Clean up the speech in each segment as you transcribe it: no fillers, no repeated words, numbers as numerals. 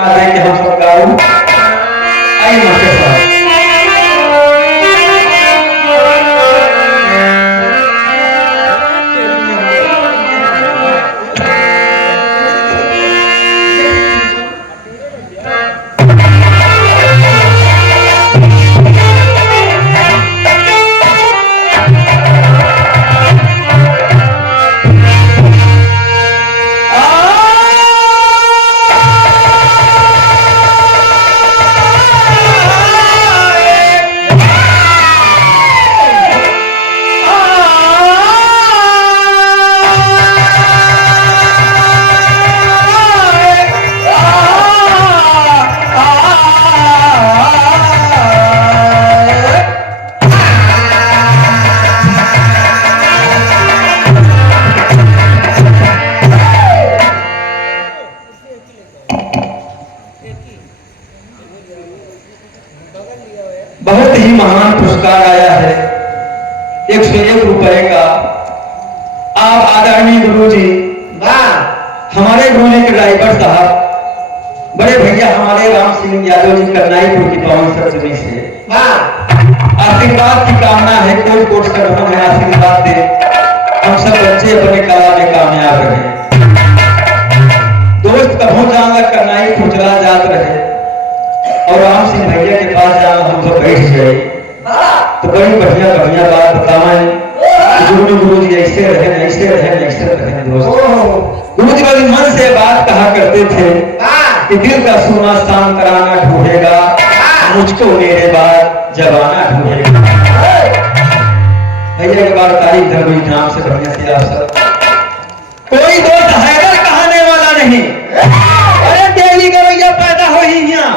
चाहते हैं कि हम सब गाऊं। आइए मास्टर साहब। बहुत ही महान पुरस्कार आया है 101 रुपए का। आप आदरणीय गुरु जी, हमारे गुरु जी के ड्राइवर साहब, बड़े भैया हमारे राम सिंह यादव जी करनाईपुर की पवन सरजमी से आशीर्वाद की कामना है। कोई कोर्स का भ्रम है, आशीर्वाद दे, हम सब बच्चे अपने कला में कामयाब रहे। दोस्त कभों जाना करनाईपुर चला जात रहे और राम सिंह भैया के पास जाना हम तो बैठ गए तो बड़ी बढ़िया बढ़िया बात बताएं। गुरु जी ऐसे रहे, ऐसे रहे, ऐसे रहे। दोस्त गुरु जी बड़ी मन से बात कहा करते थे कि दिल का सोना शाम कराना ढूंढेगा, मुझको मेरे बाद जबाना ढूंढेगा। भैया के बाद तारीफ धर्म नाम से बढ़िया से आप सब। कोई दोस्त हैदर कहने वाला नहीं, अरे दिल्ली का भैया पैदा हो ही यहाँ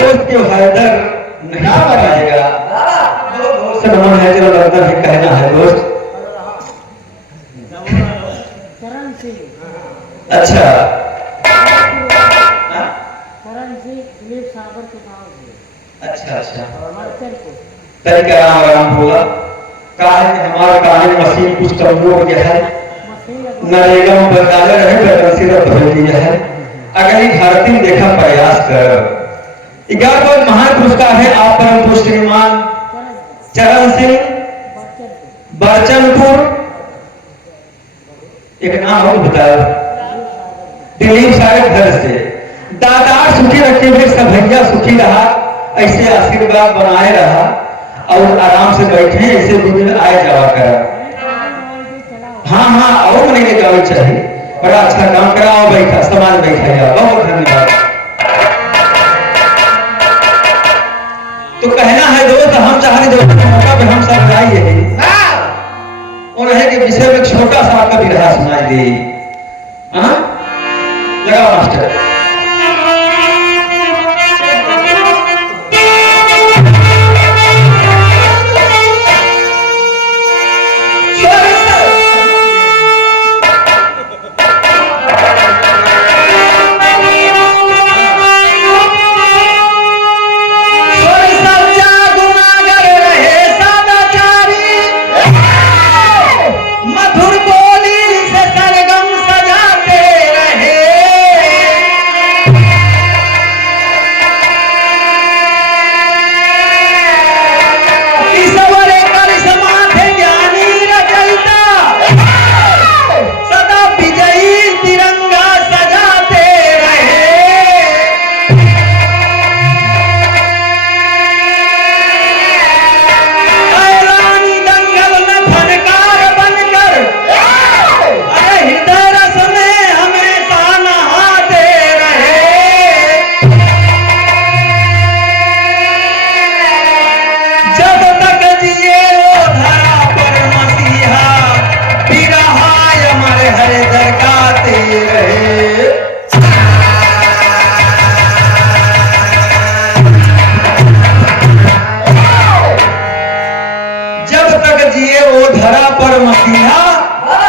दोस्त क्यों हैदर नहीं बताएगा। सलमान हैदर लगता है कहना है दोस्त। अच्छा अच्छा अच्छा तरीका राम राम बोला कहा है कि हमारा कानून मशीन कुछ कमजोर हो गया है, नरेगा में बदलाले रहे वैकेंसी बदल दिया है। अगर ये भारतीय देखा प्रयास कर 11 महान पुरस्कार है आप परम पूज्य श्रीमान चरण सिंह बरचनपुर, एक नाम और बताओ, दिलीप सारे घर से। दादा सुखी रखे हुए सब भैया सुखी रहा, ऐसे आशीर्वाद बनाए रहा और आराम से बैठे, ऐसे दिन आए जावा कर। हाँ हाँ और मने के जावे चाहिए, बड़ा अच्छा काम करा और बैठा समाज बैठा। बहुत धन्यवाद। तो कहना है दोस्त, हम चाहे दोस्त मौका पे हम सब जाइए और रहे के विषय में छोटा सा आपका विरहा सुनाई दे। हाँ लगा मास्टर।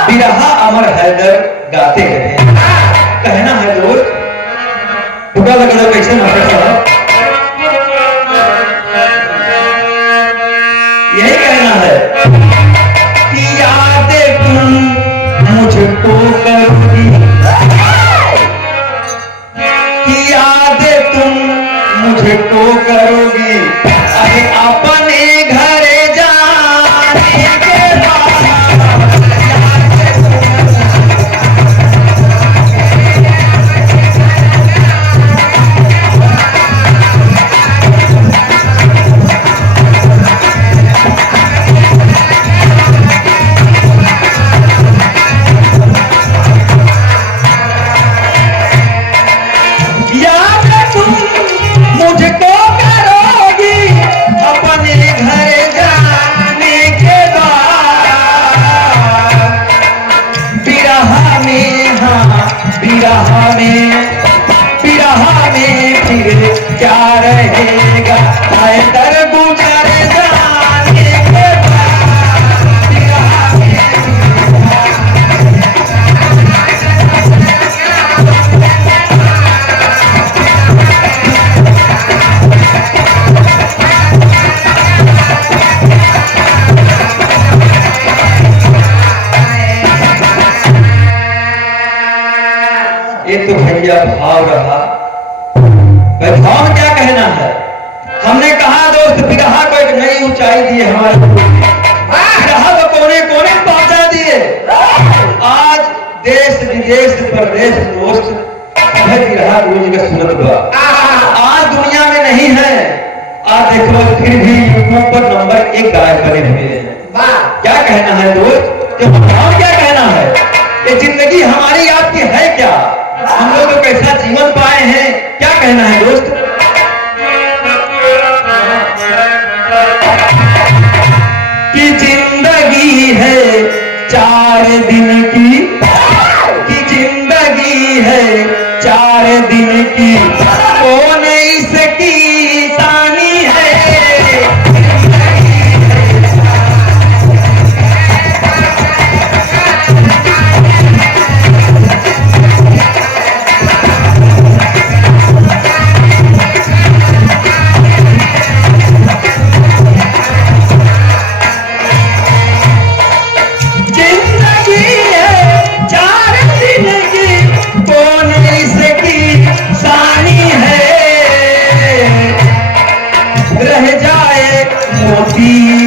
बिरहा अमर हैदर गाते रहे। कहना है दोस्त, पूरा लगा कैसे मास्टर साहब, यही कहना है कि यादें तुम मुझको करोगी, कि याद तुम मुझको करोगी, अरे अपने घर जाने के बाद बिरहा में फिर क्या रहेगा, हैदर गुजर जाने के बाद बिरहा में। ये तो भैया भाव रहा, भाव में क्या कहना है। हमने कहा दोस्त बिरहा को एक नई ऊंचाई दी है हमारे बिरहा को कोने कोने पहुंचा दिए। आज देश विदेश परदेश दोस्त बिरहा रोज का सुनत हुआ, आज दुनिया में नहीं है। आज देखो फिर भी यूट्यूब पर नंबर 1 गायक बने हुए हैं। क्या कहना है दोस्त, क्या कहना है, ये जिंदगी हमारी आपकी है क्या, हम लोग तो कैसा जीवन पाए हैं, क्या कहना है दोस्त। कि जिंदगी है 4 दिन की, कि जिंदगी है 4 दिन की, कौन इसकी तानी है।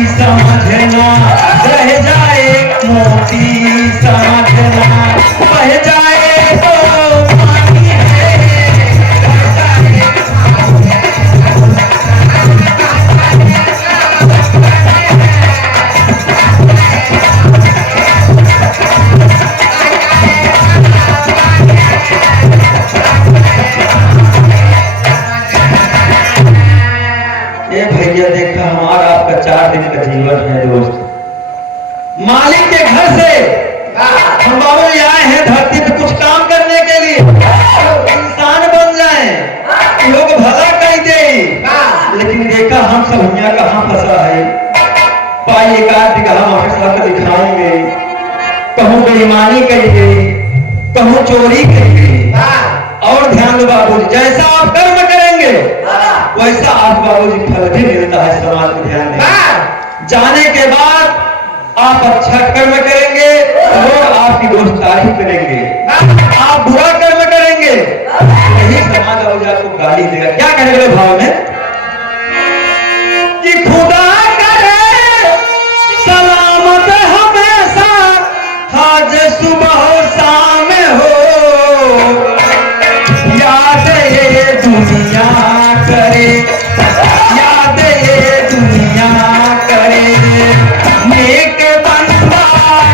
समझना रह जाए मोती, समझना बह जाए तो पानी है, ये भैया देखा हमारा आपका 4 दिन का जीवन है दोस्त। मालिक के घर से हम बाबू आए हैं धरती पे कुछ काम करने के लिए, इंसान बन जाए, लोग भला कर दे। लेकिन देखा हम सब यहाँ कहाँ फंसा है। पाई 1 बीघा मास्टर साहब को दिखाएंगे, कहूँ बेईमानी करिए, कहूँ चोरी करिए। और ध्यान दो बाबू जी, जैसा आप कर्म करेंगे वैसा आप बाबू जी फल भी मिलता है। समाज को ध्यान दें, जाने के बाद आप अच्छा कर्म करेंगे, लोग आपकी दोस्त तारीफ करेंगे। आप बुरा कर्म करेंगे, यही समाज बाबू जी आपको गाली देगा। क्या करेंगे भाव में कि खुदा करे सलामत हमेशा, आज सुबह शाम हो, याद ये दुनिया करे, याद ये दुनिया करे, नेक बंदा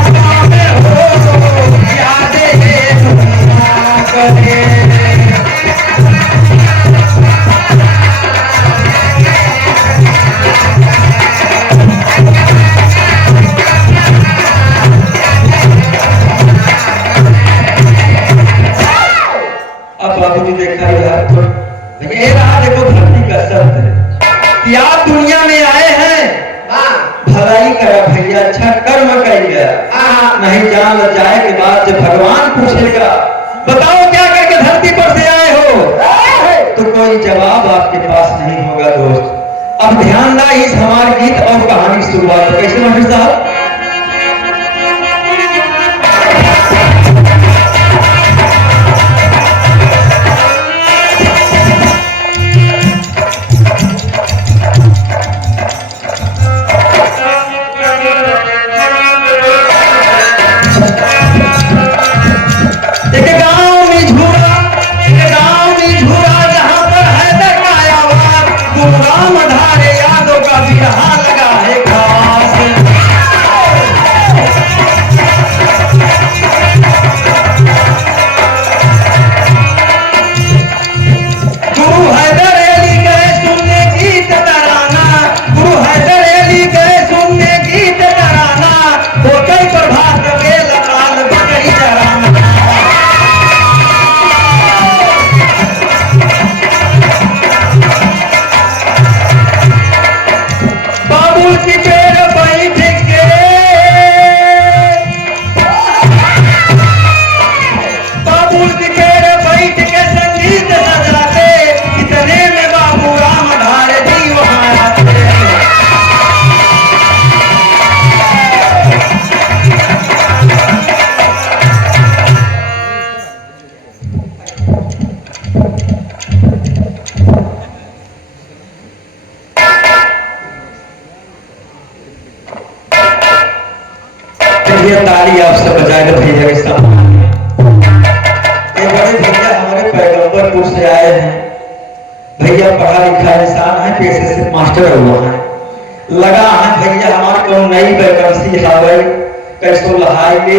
शाम हो, याद ये दुनिया करे। अब बाबूजी देखा यार, ये रहा देखो धरती का शब्द है कि आप दुनिया में आए हैं, भलाई करा भैया, अच्छा कर्म करिए। नहीं जान लग जाए के बाद जब भगवान पूछेगा बताओ क्या करके धरती पर से आए हो, तो कोई जवाब आपके पास नहीं होगा दोस्त। अब ध्यान दा इस हमारे गीत और कहानी की शुरुआत कैसे मास्टर साहब। बिरहा लगा है खास। गुरु हैदर अली गए सुनने गीत तराना, गुरु हैदर अली गए सुनने गीत तराना, हो कई प्रभात बेल काल बकरी चराना। बाबुल की पेड़ बैठ के, बाबुल की पेड़ बैठ के संगीत सजाते, इतने में बाबू रामधार जी वहां आते। ये ताली आपसे बजाए तो भैया के सामने। ये बड़े भैया हमारे पैगंबरपुर से आए हैं। भैया पढ़ा लिखा इंसान है, पेशे से मास्टर हुआ है। लगा है भैया हमारे को नई वैकेंसी हावे कैसो लहाई ले,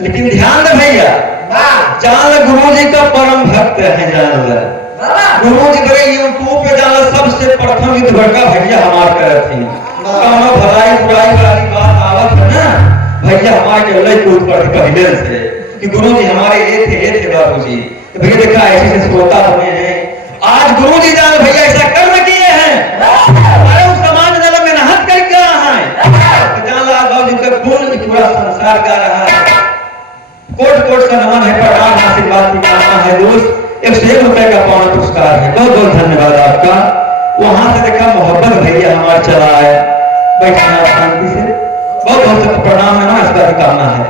लेकिन ध्यान दे भैया, जान गुरु जी का परम भक्त है। जान ले गुरु जी बड़े यूट्यूब पे जान सबसे प्रथम युद्ध भड़का भैया हमार करे थे। कौनो भलाई बुराई वाली बात आवत है ना, भैया हमारे के लय कूद पड़े पहले से कि गुरु जी हमारे ये थे बाबू जी। तो भैया देखा ऐसे श्रोता बने हैं। आज गुरु जी जान भैया ऐसा कर्म किए हैं, अरे उस समाज में मेहनत करके रहा है। तो जान ला बाबू जी का गुण पूरा संसार का रहा है। कोट कोट का नमन है, प्रणाम आशीर्वाद की कामना है दोस्त। 101 रुपए का पावन पुरस्कार है, बहुत बहुत धन्यवाद आपका। वहां से देखा मोहब्बत भैया हमारा चला है, बैठना शांति से, बहुत बहुत प्रणाम है ना, इसका भी कामना है।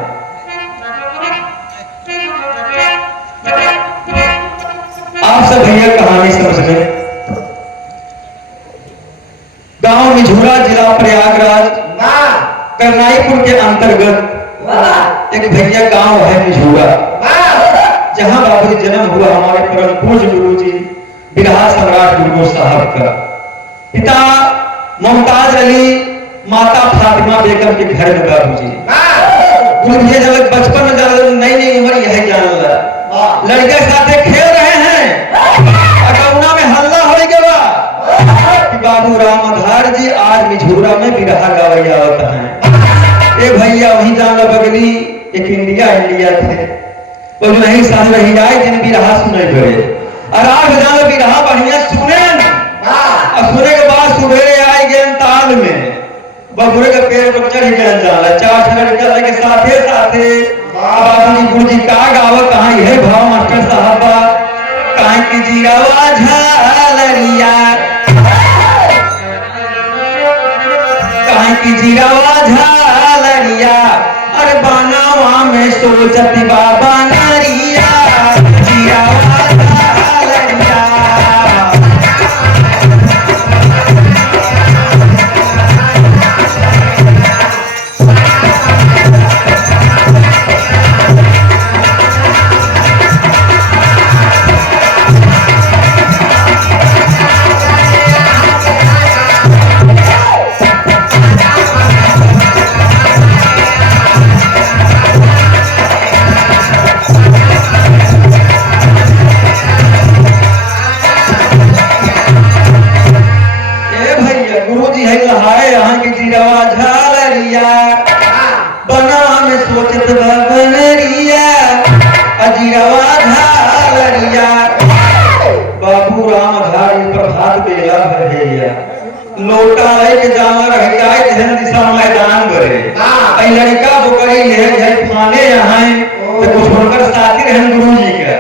आप सब भैया कहानी समझ गए। गांव मिझूरा, जिला प्रयागराज, करनाईपुर के अंतर्गत एक भैया गांव है मिझूरा, जहां बाबू जी जन्म हुआ हमारे परम पूज्य गुरु जी बिरहा सम्राट गुरु साहब का। पिता मुमताज अली, माता फातिमा बेगम के घर में बाबू जी। गुरु जी जब बचपन में जब नई नई उम्र यह जान ला, लड़के साथे खेल रहे हैं, अगौना में हल्ला हो गया कि बाबू रामधार जी आज मिझूरा में बिरहा गावैया होता है। एक भैया वहीं जान ला बगली एक इंडिया थे, वो जो नहीं साथ रही जाए जिन बिरहा सुने गए, और आज जान ला बिरहा बढ़िया सुने, और सुने के बाद सुबेरे आए गए ताल में बबुरे के पेड़ पर चढ़ गए जाला, चार लड़का के साथे साथे बाबू जी गुरु जी का गावत कहां यह भाव मास्टर साहब कहां की जीरावा झालरिया, कहां की जीरावा झालरिया, अरे बनावा में सोचती बाबा नरिया, जीरावा झालरिया। बाबू रामधारी प्रभात बेला भैया लोटा लेके जाना रह जाए जहन दिशा मैदान बरे आई लड़का बोकरी ले जाए फाने यहाँ तो कुछ होकर साथी रहन गुरु जी का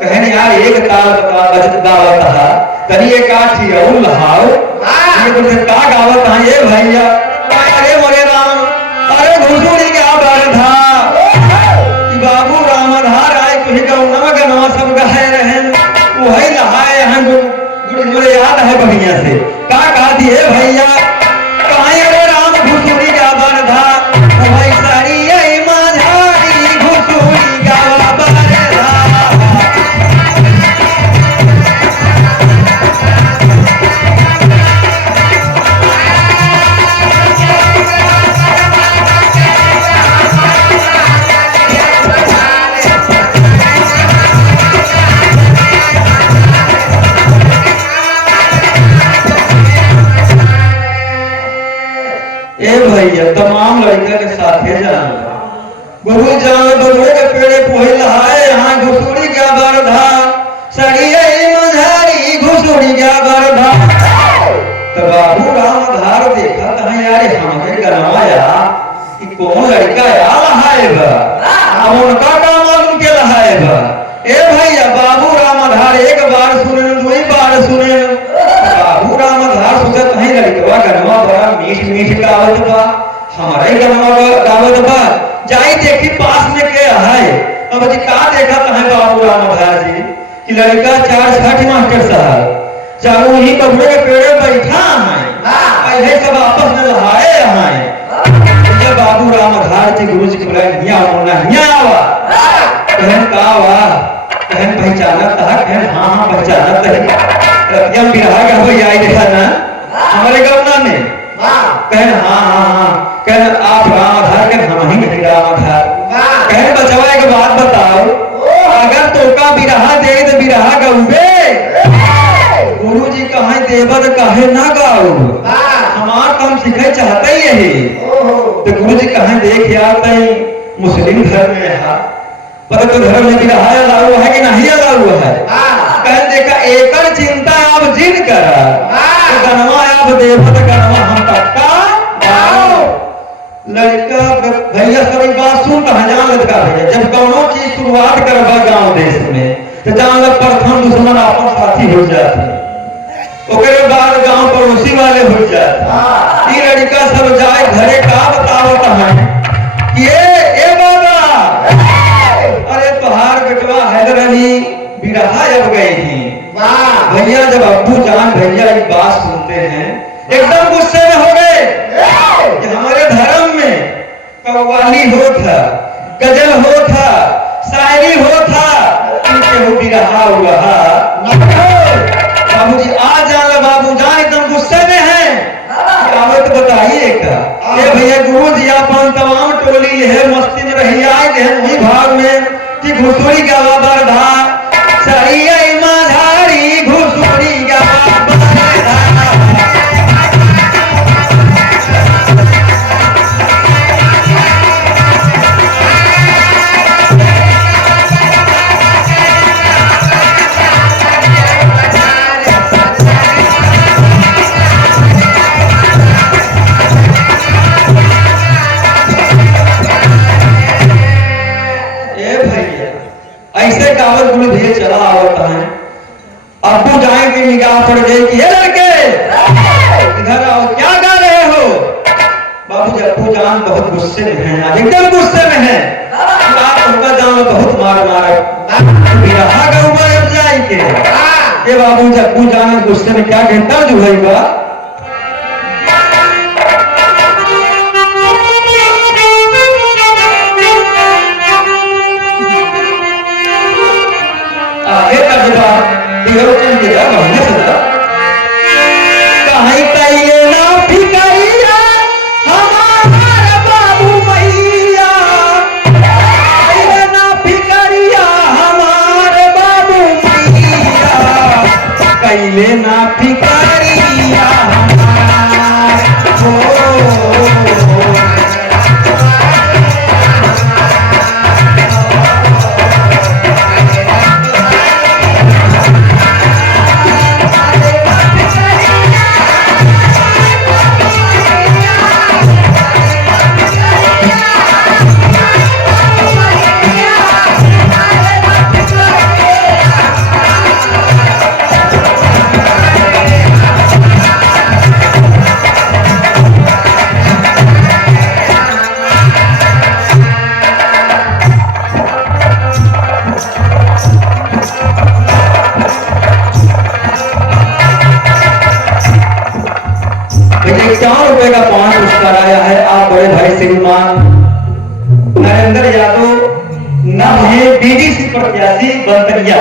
कहने यार एक ताल बता बचत दावत था तनी एक आठी और लहाओ ये बोलते का गावत है ये भैया अरे मोरे राम अरे घुसुड़ी क्या बात था कि बाबू रामधार आए कुछ का नमक नवा सब गहे रहन वही लहाए हैं गुरु मुझे याद है बढ़िया से का कहा दिए भैया कहां अरे राम घुसुड़ी क्या बात था भाई सारी ये माझारी घुसुड़ी क्या बात था। गुरु जान बदले के पेड़े पोहे लहाए यहाँ घुसुड़ी क्या बरधा सड़िए मझारी घुसुड़ी क्या बरधा। तो बाबू रामधार देखा कहा यार हमें गरमाया कि कौन लड़का या लहाए बा अब उनका का मालूम के लहाए बा। ए भैया बाबू रामधार एक बार सुने दुई बार सुने बाबू रामधार सोचे कहीं लड़कवा गरमा बड़ा मीठ मीठ गावत बा हमारे गरमा गावत बा जाई देखी पास में के है। अब जी का देखा कहे बाबू रामधार जी कि लड़का 4 छठ मास्टर साहब चारों ही बबुड़े के पेड़े बैठा है पहले सब आपस में लहाए हैं। ये बाबू रामधार जी गुरु जी के बुलाए हिया होना हिया आवा कहन का आवा कहन पहचाना था कहन हाँ हाँ पहचाना था रतिया बिरहा का हो आई देखा ना हमारे गवना में कहन हाँ हाँ हाँ कहन आप रामधार के हम ही नहीं रामधार कहन बचवा एक बात बताओ अगर तोका बिरहा दे तो बिरहा गौबे गुरु जी कहे देवर कहे ना गाओ हमार काम सीखे चाहते ही यही तो गुरु जी कहे देख यार तई मुस्लिम धर्म में है पर तो धर्म में बिरहा अलाउ है कि नहीं अलाउ है। कहे देखा एकड़ चिंता आप जिन कर गनमा आप देवत गनमा हम पक्का लड़का भैया सभी बात सुन कहा जान लड़का भैया जब कौनो चीज शुरुआत करबा गांव देश में तो जान लग प्रथम दुश्मन अपन साथी हो जाते ओकरे बाद गांव पड़ोसी वाले हो जाते ये लड़का सब जाए घरे का बतावत है कि ए बाबा अरे तोहार बेटवा हैदर अली बिरहा जब गई थी भैया जब अब्बू जान भैया ये बात सुनते हैं एकदम गुस्से में हो गए कि हमारे धर्म में कव्वाली हो था गजल हो था शायरी हो था इनके हो बिरहा हुआ बाबूजी आज जान लो बाबू जान एकदम गुस्से में है आवत बताइए का ये भैया गुरु जी अपन तमाम टोली है मस्ती में रही आए हैं वही भाग में कि घुसुड़ी गावा बरधा सड़िया मझारी घुसुड़ी गावा बरधा। ऐसे गावत गुरु धीरे चला आवता है अब्बू जाए की निगाह पड़ गई कि ये लड़के इधर आओ क्या गा रहे हो। बाबू जी अब्बू जान बहुत गुस्से में हैं आज एकदम गुस्से में हैं आप उनका जान बहुत मार मार बिरहा गाऊंगा अब जाए के ये बाबू जी अब्बू जान गुस्से में क्या कहता जो भाईगा कहीं कैले ना फिकरिया हमारा बाबू मैया कैले ना फिकरिया हमारे बाबू मैया कैले ना फिकरिया ₹51 का 5 पुरस्कार आया है आप बड़े भाई श्रीमान नरेंद्र यादव नाम है बीडीसी प्रत्याशी बंदरिया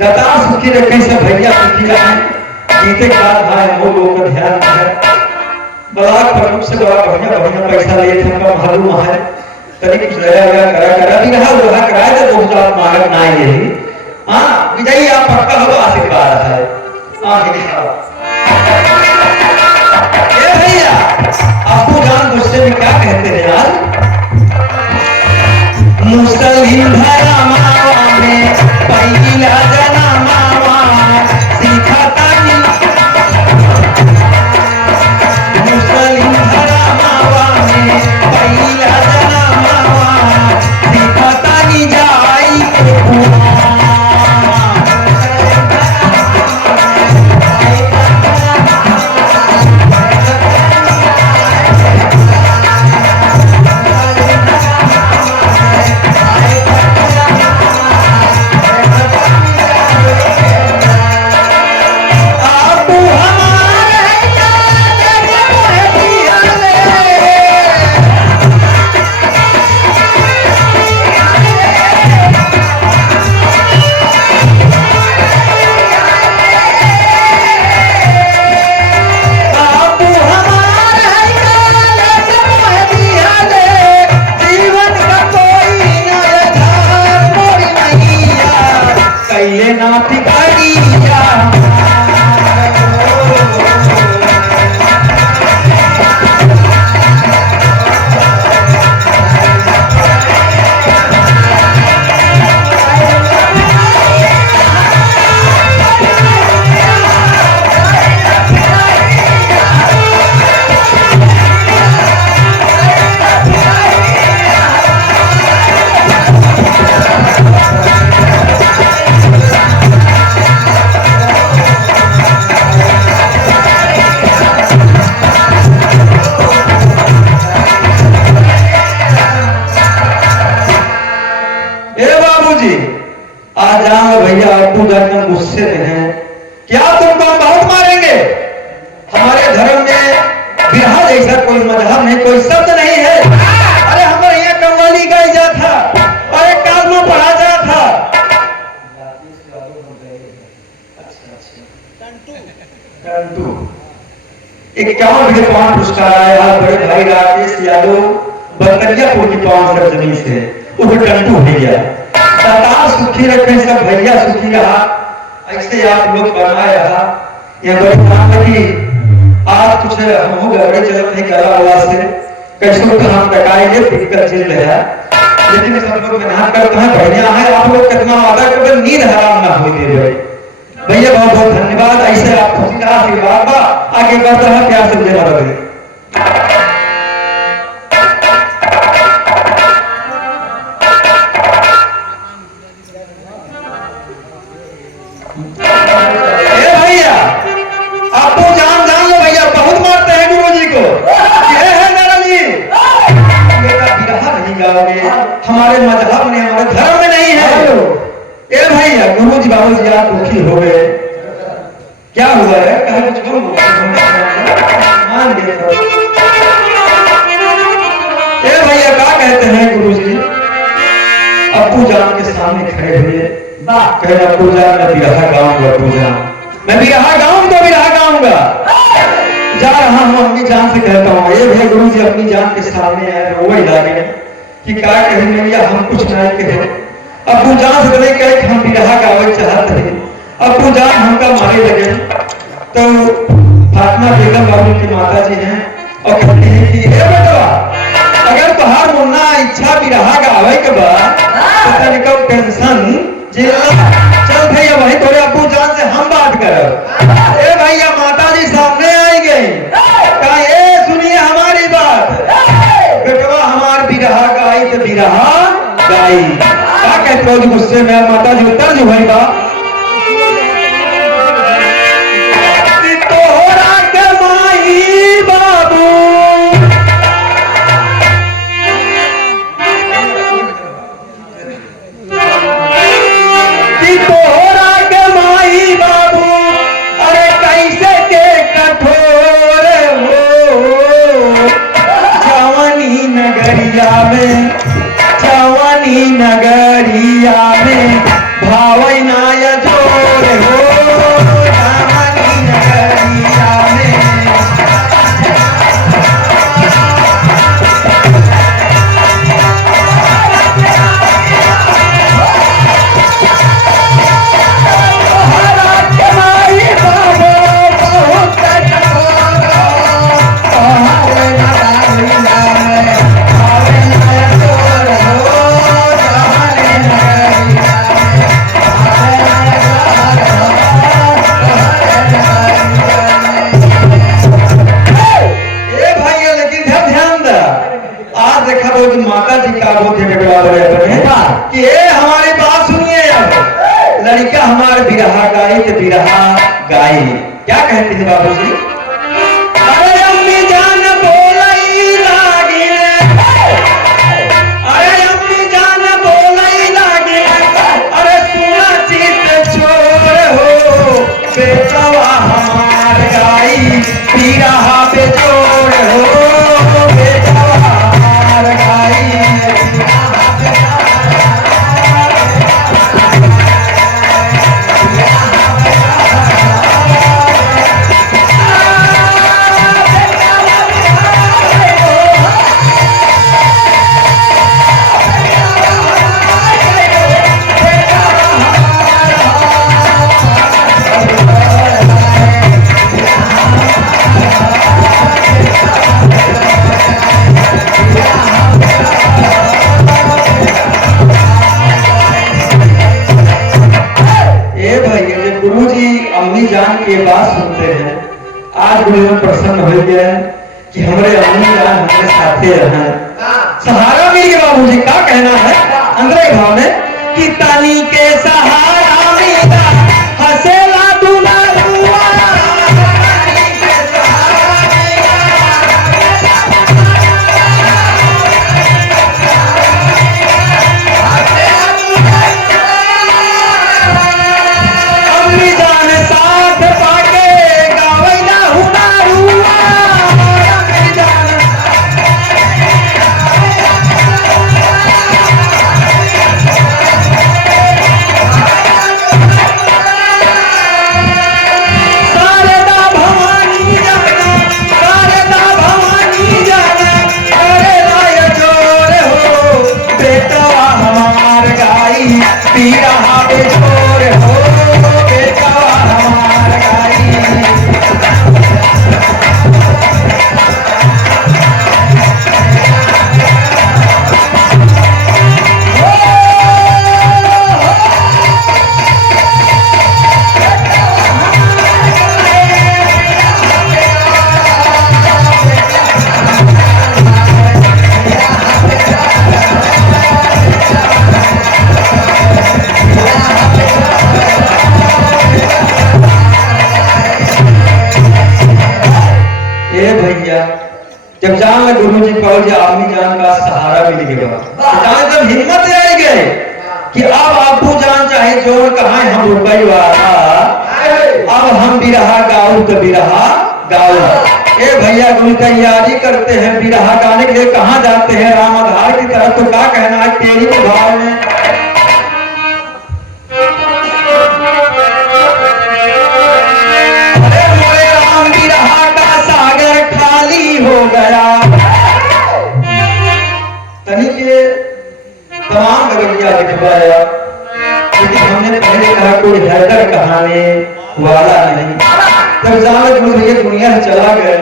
दाता सुखी रखे सब भैया सुखी रहे जीते का भाई हम लोगों का ध्यान है ब्लॉक प्रमुख से बड़ा बढ़िया बढ़िया पैसा लिए थे हमका मालूम है तभी कुछ नया करा भी रहा वो कराए तो 2000 मार्क ना यही हाँ विजयी आप पक्का हो आशीर्वाद है भैया आपको जान गुस्से में क्या कहते हैं यार धरा मावा में पहिला जना मावा सिखतानी मुस्लिम धरा मावा में पहिला जना मावा सिखतानी जाई के कुआं गुस्से में हैं। क्या तुमको हम बहुत मारेंगे? हमारे धर्म में बिरहा जैसा कोई मजहब नहीं, कोई शब्द नहीं है। अरे हमारे यहाँ कव्वाली गाई जा था और एक कालमा पढ़ा जा था। एक 51 पुरस्कार आया बड़े भाई राकेश यादव बरकरियापुर की 5 जमीन से, वो टंटू हो गया। सरकार सुखी रखे, सब भैया सुखी रहा, ऐसे आप लोग बनाए रहा। ये बड़ी आज कुछ हो गड़बड़े चलत नहीं करा हुआ से कैसे तो हम टकाएंगे दिक्कत चल रहा है, लेकिन सब लोग मेहनत करते हैं। भैया है आप लोग कितना वादा करते, नींद हराम ना हो दे भैया। बहुत बहुत धन्यवाद। ऐसे आप खुशी का आशीर्वाद बा आगे बढ़ रहा, प्यार से मुझे मदद करें। हमारे मजहब में, हमारे धर्म में नहीं है। ए भैया गुरु जी बाबू जी आप दुखी हो गए, क्या हुआ है? कहीं कुछ मान गए। ए भैया क्या कहते हैं गुरु जी? अब्बू जान के सामने खड़े हुए कहना, अब्बू जान मैं बिरहा गाऊंगा, अब्बू जान मैं बिरहा गाऊंगा, बिरहा गाऊंगा। जा रहा हूँ अपनी जान से कहता हूँ। ये भैया गुरु जी अपनी जान के सामने आए, वही लागे कि क्या कहें भैया, हम कुछ नहीं कहे। अब्बू जान से कहे कि हम बिरहा गावे चाहते हैं। अब्बू जान हमका मारे लगे तो फातिमा बेगम बाबू की माता जी हैं और कहते हैं कि हे बेटवा, अगर तुम्हार मुन्ना इच्छा बिरहा गावे के बाद तो तनिको टेंशन चल भैया वही थोड़े अब्बू जान से हम बात करो। ए भैया माता जी सामने आई गई, कहा ये सुनिए हमारी बात, बेटवा हमार बिरहा गाई तो बिरहा गाई। क्या कहते हो गुस्से में? माता जी उत्तर जो भाई बा तोहरा के माई बाबू कि तोहरा के माई बाबू अरे कैसे के कठोर हो। जवानी नगरिया में, जवानी नगरिया में भावई नायक गाई। क्या कहते हैं बाबू जी? अरे अम्मी जान बोलई लागी, अरे अम्मी जान बोलई लागी, अरे सुना चित छोड़ हो, बेटवा हमार गाई पीरा बेजोड़ हो, बेटवा हमार गाई। अम्मी जान की बात सुनते हैं, आज गुरुजन प्रसन्न हो गया कि हमारे अम्मी जान हमारे साथे रहे, सहारा मिल गया। बाबू जी क्या कहना है अंदर भाव में कि तानी के सहारा मिला हसेला दुलारुआ, जब जान ले गुरु जी कहो जी आदमी जान का सहारा मिल गया, जान जब हिम्मत आई गए कि अब आपको जान चाहे जोर कहाँ हम रुपये वाला, अब हम बिरहा गाऊं तो बिरहा गाऊं। ए भैया गुरु तैयारी करते हैं बिरहा गाने के लिए, कहाँ जाते हैं राम आधार की तरफ, तो क्या कहना है तेरी के भाव में? अरे मोरे राम बिरहा का सागर खाली हो गया, तनी के तमाम गगरिया लिखवाया, लेकिन हमने पहले कहा कोई हैदर कहानी वाला नहीं। जब जान गुरु भैया दुनिया से चला गए,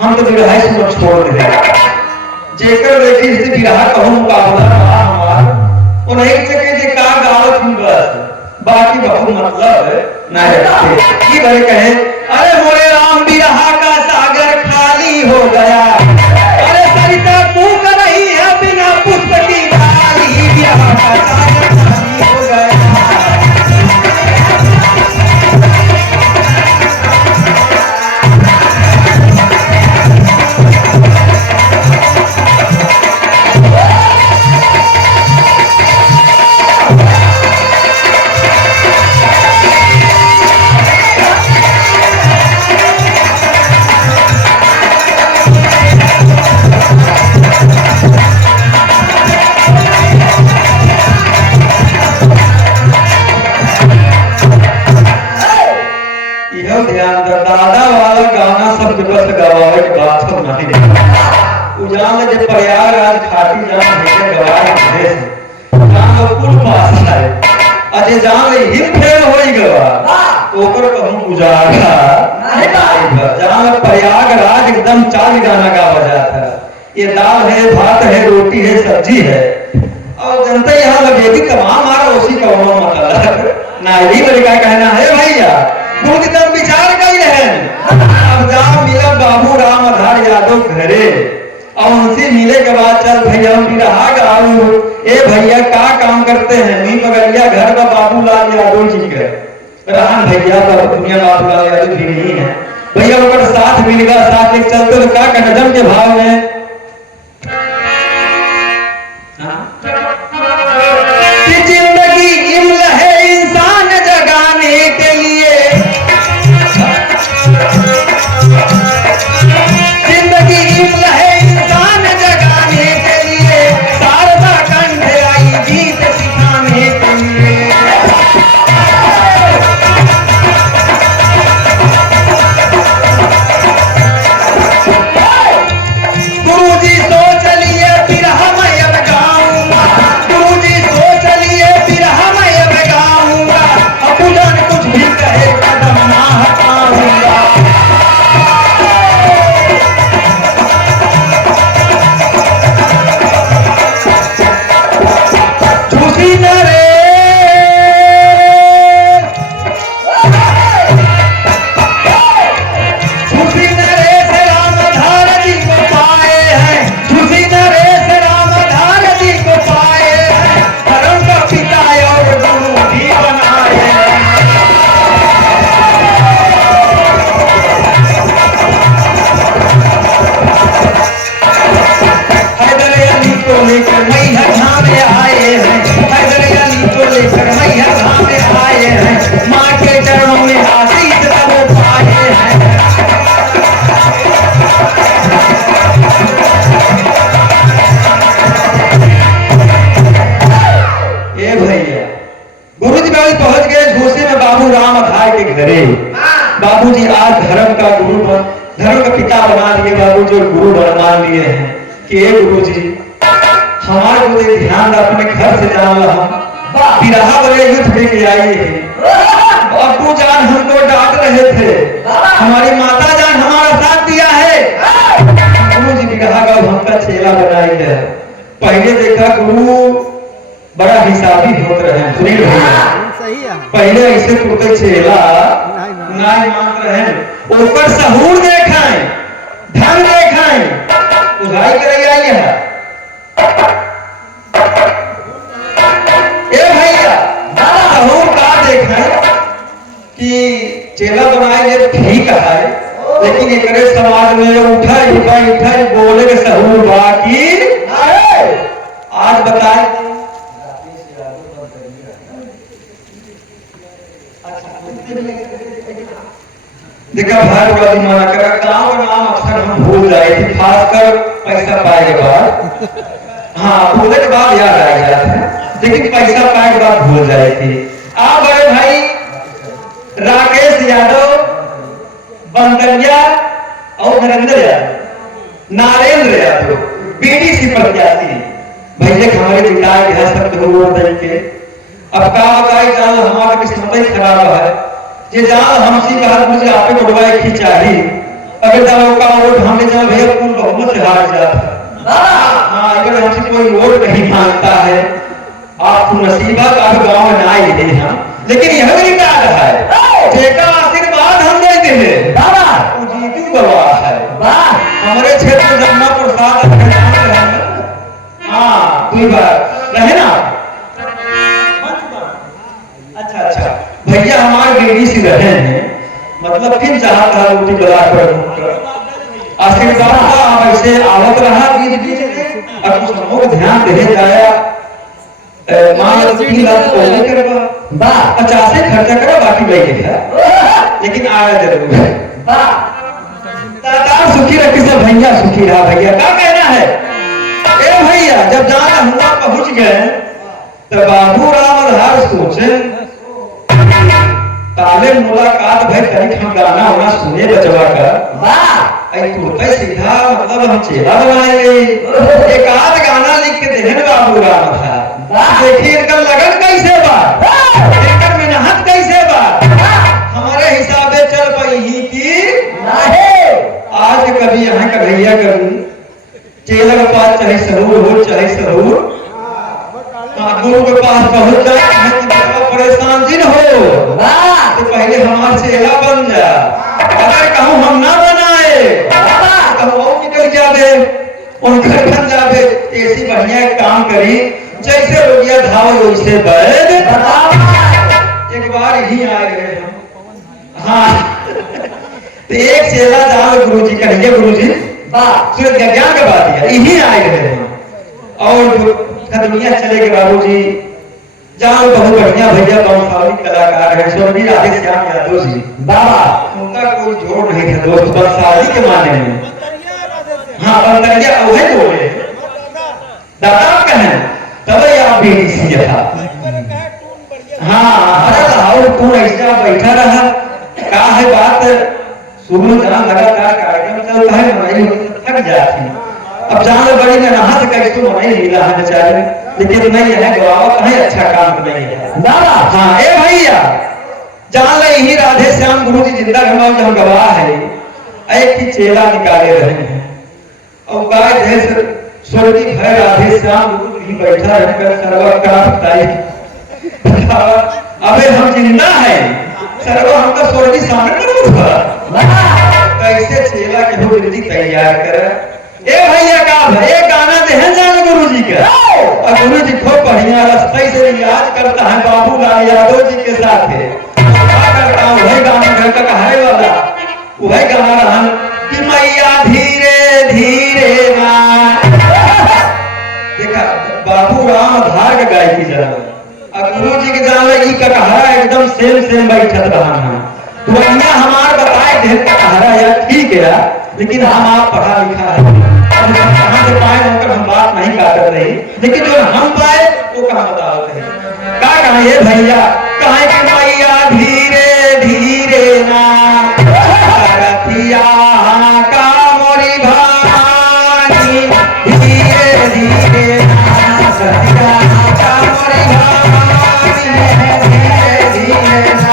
हम तो बिरहा से छोड़ दे, जेकर देखी से बिरहा कहूं मुकाबला रहा हमार, उन एक जगह जे का गावत हूं बस, बाकी बहुत मतलब ना रखते की भले कहे। अरे मोरे राम बिरहा का सागर खाली हो गया, अरे सरिता फूक रही है बिना पुष्प की डाली, बिरहा का सागर खाली हो गया। दादा वाला गाना सब बस गवावे के बात तो नहीं दे उजान जे प्रयागराज खाटी जान है गवाए भेस जान कुल पास है अजे जान हिम फेल होई गवा ओकर कहूं गुजारा नहीं जान प्रयागराज एकदम चाली गाना गावा जाता है। ये दाल है भात है रोटी है सब्जी है और जनता यहाँ लगेगी तमाम मारा उसी का मतलब ना ही मेरे का कहना है भैया खुद तब विचार कर है। अब जाओ मिला बाबू राम आधार यादव घरे और उनसे मिले के बाद चल भैया हम बिरहा गाऊं। ए भैया क्या काम करते हैं? मी मगरिया घर का बाबू लाल यादव जी के राहन भैया तो दुनिया में आपका याद भी नहीं है भैया अगर साथ मिलेगा साथ एक चलते तो क्या कदम के भाव में कि जिंदगी इम्ल है इंसान जगाने के लिए जिंदगी इम्ल है इंसान जगाने के लिए शारदा कंठ आई गीत सिखाने के लिए गुरुजी सोच लिए फिर हम अब गाऊंगा गुरुजी सोच लिए फिर हम अब गाऊंगा अबू जान कुछ भी कहे कदम ना हटाऊंगा झूठी न रे झूठी न रे से रामधार जी को पाए हैं झूठी न रे से रामधार जी को पाए हैं धर्म का पिता और गुरु भी बनाए हैं हैदर अली को लेकर मैया धामे आए हैं हैदर अली को लेकर मैया धामे आए हैं माँ के चरणों में आशीष तब पाए हैं ए भैया गुरुजी बाबू पहुंच गए झूसे में बाबू राम धार के घरे बाबूजी आज धर्म का धर्म का पिता बना दिए बाबूजी और गुरु मान लिए हैं कि ए गुरुजी हमारे को एक ध्यान अपने घर से जान हम बिरहा बड़े युद्ध लेके आई है अबू जान हमको डांट रहे थे हमारी माता जान हमारा साथ दिया है गुरुजी बिरहा का हमका चेला बनाई है पहले देखा गुरु बड़ा हिसाबी होते रहे सुनील भैया पहले ऐसे कुर्ते चेला नहीं मान रहे ऊपर सहूर देखाएं धन देखाएं उधाई करे आई है ए भैया सहूर का देखाएं कि चेला बनाए ठीक है लेकिन एकरे समाज में उठा बोले के सहूर बाकी आज बताए देखा भाई बड़ा दिमाग करा गाँव का नाम अक्सर हम भूल जाए थे खासकर पैसा पाए के बाद हाँ भूलने के बाद याद आ गया था लेकिन पैसा पाए के बाद भूल जाए थे आप बड़े भाई राकेश यादव बंदरिया और नरेंद्र यादव नारेंद्र यादव बीडीसी प्रत्याशी भैया हमारे जिला के है सब के अब का बताए जान हमारा किस्मत ही खराब है ये जान हमसी कहा मुझे आपे बढ़वाए की चाहिए अगर जाओ का वोट हमने जान भैया पूर्ण बहुमत से हार जाता हां अगर हमसे कोई वोट नहीं मांगता है आप नसीबा का गांव में ना ही दे हम लेकिन यह भी रिकॉर्ड है जेका आशीर्वाद हम देते हैं बाबा वो जीतू गवाह है वाह हमारे क्षेत्र में जमुना प्रसाद हां कोई बात रहे ना अच्छा भैया हमारे बीड़ी से रहे हैं मतलब फिर चाहता है रोटी बना कर आशीर्वाद का हम ऐसे आवत रहा बीच बीच में और कुछ लोग ध्यान दे जाया मान लो 3 लाख पहले करवा वाह 50 खर्चा करा बाकी लगे है लेकिन आया जरूर है वाह दादा सुखी रखी से भैया सुखी रहा भैया क्या कहना है ए भैया जब जाना हुआ पहुंच गए तो बाबू राम आधार सोचे ताले मुलाकात भाई तरीक हम गाना होना सुने बचवा का वाह ऐ तुरते सीधा मतलब हम चेला बनाएंगे एक आध गाना लिख के देहन बाबू राम था वाह देखिए इनका लगन कैसे बा इनका मेहनत कैसे बा हमारे हिसाब से चल पाई ही की नहीं आज कभी यहां का भैया करूं चेला के पास चाहे सहूर हो चाहे सहूर गुरु के पास पहुंच जाए परेशान जिन हो तो पहले हमारे चेला बन जा अगर कहूं हम ना बनाए कहूं और निकल जावे उनका बन जावे ऐसी बढ़िया काम करी जैसे रोगिया धाव वैसे बैद एक बार यही आए गए हम। हाँ तो एक चेला जाओ गुरु जी कहेंगे, गुरु जी सूरज का ज्ञान का बात है, यही आए गए हम। और जो दुनिया चले गए बाबू जी, जाओ बहुत बढ़िया भैया बंसाली कलाकार है स्वर्गीय राधे श्याम यादव जी बाबा, उनका कोई जोड़ नहीं था दोस्त बंसाली के माने में। हाँ बंदरिया वही बोले दादा कहें तब आप भी था। हाँ अरे लाहौर कौन ऐसा बैठा रहा, क्या है बात, सुबह जहाँ लगातार कार्यक्रम चलता है मनाई थक जाती। अब जान बड़ी में नहा से कैसे मनाई मिला है बेचारे, लेकिन नहीं है गवावा कहीं अच्छा काम नहीं है दादा। हाँ ए भैया जान ले ही राधे श्याम गुरु जी जिंदा रहना जो गवाह है, एक ही चेला निकाले रहे हैं और गाय जैसे स्वर्गीय भय राधे श्याम गुरु जी बैठा रहकर सर्वर का अबे हम जिंदा है सर्व हमका स्वर्गीय सामने कैसे चेला के हो जी तैयार कर। ए भैया का एक गाना दे जाने गुरु जी के, और गुरु जी खूब बढ़िया रास्ते से रियाज करता है बाबूलाल यादव जी के साथ है, करता हूँ वही गाना घर का कहारे वाला वही गाना रहा कि मैया धीरे धीरे ना। देखा बाबू राम धार का गाय की जरा, और गुरु जी के जान लगी ककहरा एकदम सेम बैठत रहा है। तो हमार बताए ढेर ककहरा यार ठीक है, लेकिन हम आप पढ़ा लिखा है कहाँ से पाए होकर हम बात नहीं कर रहे, लेकिन जो हम पाए वो कहाँ बताते हैं। क्या कहा ये भैया कहे कि मैया धीरे धीरे ना रथिया का मोरी भानी, धीरे धीरे ना रथिया का मोरी भानी, धीरे धीरे ना।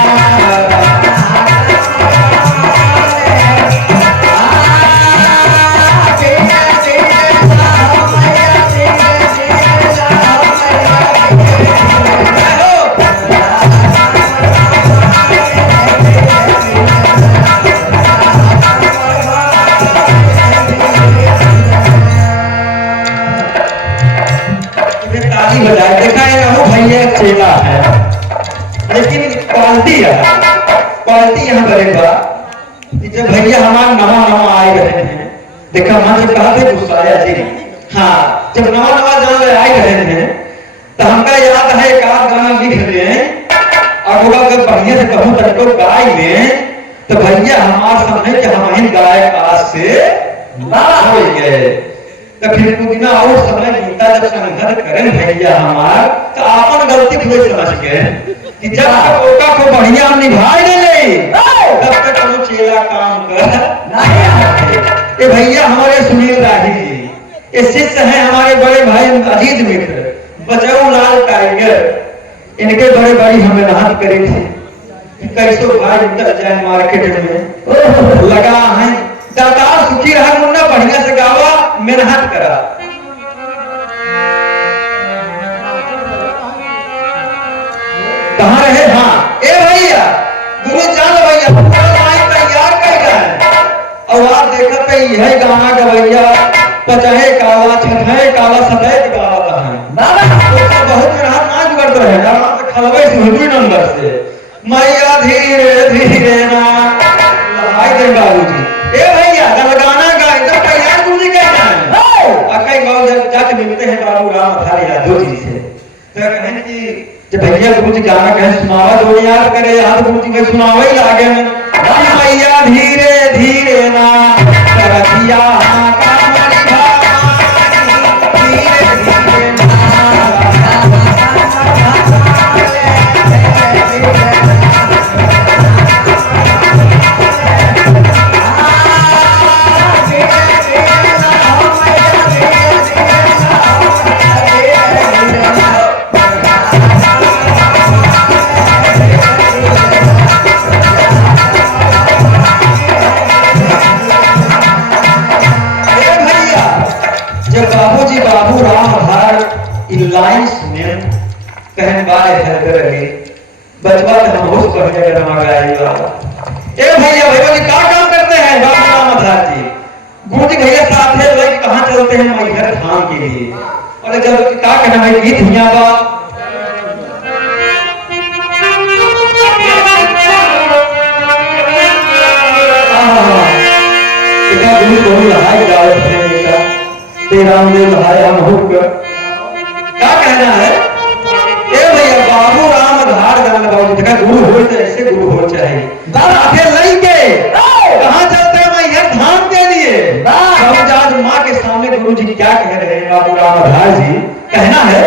देखा है ना भैया चेला है, लेकिन क्वालिटी है, क्वालिटी यहाँ करेगा कि जब भैया हमारे नवा आए रहे हैं, देखा वहां से कहा थे गुस्साया जी। हाँ जब नवा जान आए रहे हैं तो हमका याद है एक आध गाना लिख लें और अगर बढ़िया से कहूँ तरीको गाय लें तो भैया हमारे सामने कि हम गायक आज से हो गए। तो फिर पुदीना और समय गीता जब संघर्ष करें भैया हमार तो आपन गलती खुद समझ गए कि जब तक ओका को बढ़िया हम निभाए ले तब तक हम चेला काम कर। ये भैया हमारे सुनील राही जी, ये शिष्य हैं हमारे बड़े भाई अजीत मित्र बचाओ लाल टाइगर, इनके बड़े भाई हमें मेहनत करे थे कैसे भाई उतर जाए मार्केट में लगा है दादा सुखी रहा मुन्ना बढ़िया से गावा मेहनत करा। कहाँ रहे हाँ ए भैया गुरु जान भैया तैयार कर रहे और आप देखा पे यह गाना गवैया पचाहे काला छठे काला सफेद काला है बहुत मेहनत ना जुगड़ रहे आराम से खलबे से नंबर से मैया धीरे धीरे ना लहाई दे बाबू जी। ए भैया जब गाना गा एकदम तैयार गुरु जी कहना है अकई गांव जब जाके मिलते हैं बाबू राम धारी यादव जी से तो कहें कि जब भैया गुरु जी गाना कहें सुनावा जो याद करे याद गुरु जी के सुनावा ही लागे मैया धीरे धीरे ना रखिया का मोरी भानी, धीरे धीरे ना। बाबू राम धार लाइन सुने कहन बारे है रहे बचवा हम होश पढ़ के रमा गाएगा। ए भैया भैया जी क्या काम करते हैं बाबू राम धार जी? गुरु जी भैया साथ है लोग कहां चलते हैं मैहर धाम के लिए और जब क्या कहना है गीत हिया बा हाँ इतना दूर कोई लहाई गावत है का ते रामदेव लहाया हम हुक क्या कहना है ए भैया बाबू राम धार गान बाबू देखा गुरु हो तो ऐसे गुरु हो चाहिए आगे लई के कहां चलते हैं मैं ये धाम के लिए सब आज मां के सामने गुरु जी क्या कह रहे हैं बाबू राम धार जी कहना है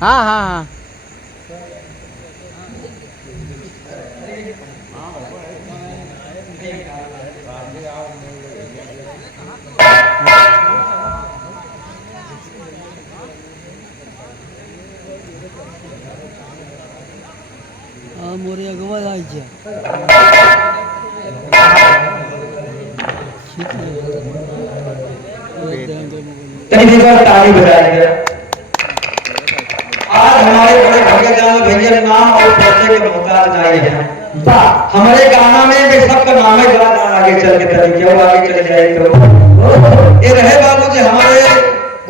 हाँ हाँ हाँ मोरे अगवा आइजा कहीं बार ताली बजाएंगे आज हमारे बड़े भगत भैया नाम और पैसे के मोहताज नहीं है हमारे गाना में भी सबका नाम है बड़ा नाम आगे चल के तभी क्यों आगे चले जाए तो ये रहे बाबू जी हमारे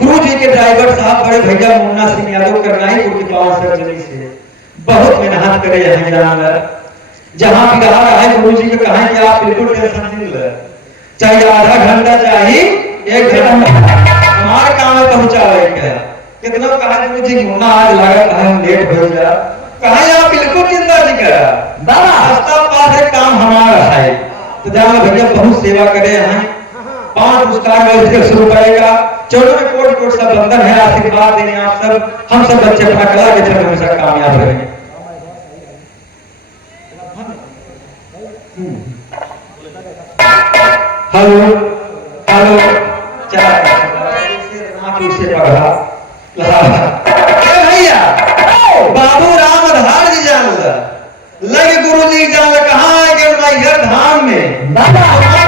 गुरु जी के ड्राइवर साहब बड़े भैया मुन्ना सिंह यादव करनाईपुर की पावन सर्जरी से बहुत मेहनत करे हैं जानवर जहां भी रहा है गुरु जी के कहा कि आप बिल्कुल टेंशन नहीं ले चाहे आधा घंटा चाहिए 1 घंटा हमारे काम में पहुंचावे क्या कितना कहा गुरु जी मुन्ना आज लगा कहा हम लेट हो जा कहा आप बिल्कुल चिंता नहीं करा रास्ता पास है काम हमारा है तो जान भैया बहुत सेवा करे हैं 5 पुरस्कार का 100 रुपए का चलो में कोट कोट सब बंधन है आशीर्वाद देने आप सब हम सब बच्चे अपना कला के क्षेत्र में सब कामयाब रहेंगे हेलो हेलो से पढ़ा भैया बाबू राम धार जी जान लगे गुरु जी जान कहा है कि मैहर धाम में मां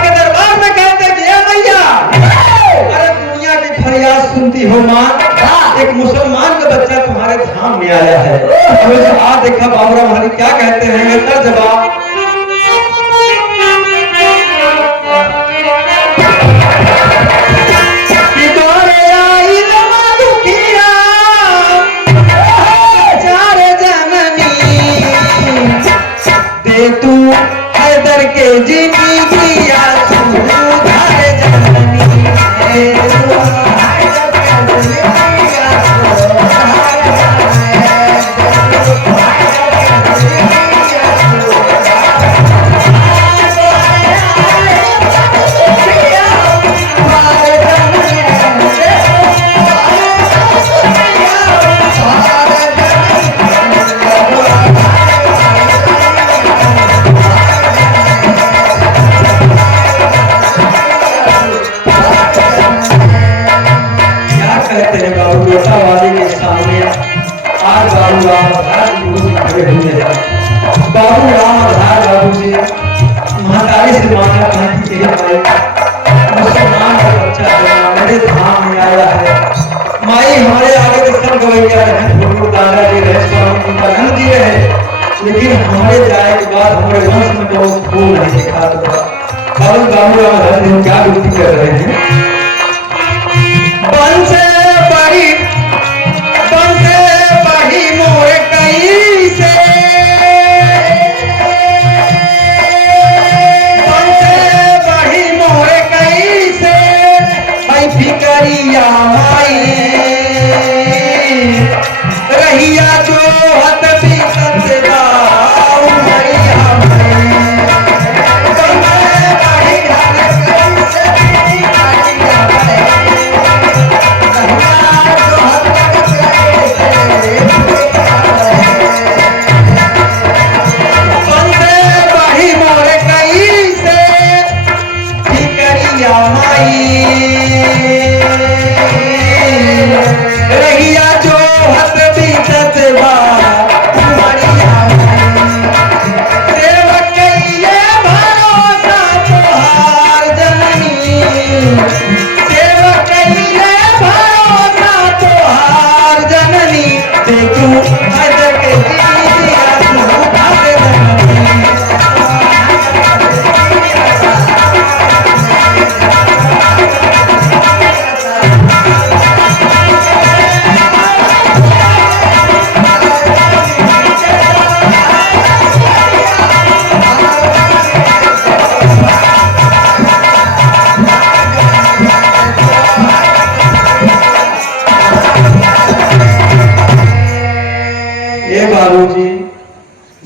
के दरबार में कहते कि भैया अरे दुनिया की फरियाद सुनती हो मां एक मुसलमान का बच्चा तुम्हारे धाम में आया है अब आज देखा बाबू राम हरी क्या कहते हैं इसका जवाब तू हैदर के जिंदगी दिया सुधार जननी बाबू राम आधार बाबू जी महातारी से मांगा था कि मुसलमान का बच्चा मेरे धाम में आया है माई हमारे आगे तो सब गवैया रहे गुरु दादा जी रहे स्वामी विवेकानंद जी रहे लेकिन हमारे जाए के बाद हमारे वंश में तो फूल नहीं दिखा तो बाबू राम आधार जी क्या विनती कर रहे हैं वंश बड़ी मोर कई से फिकरिया माई रहिया जो हत भी सतदा उमरिया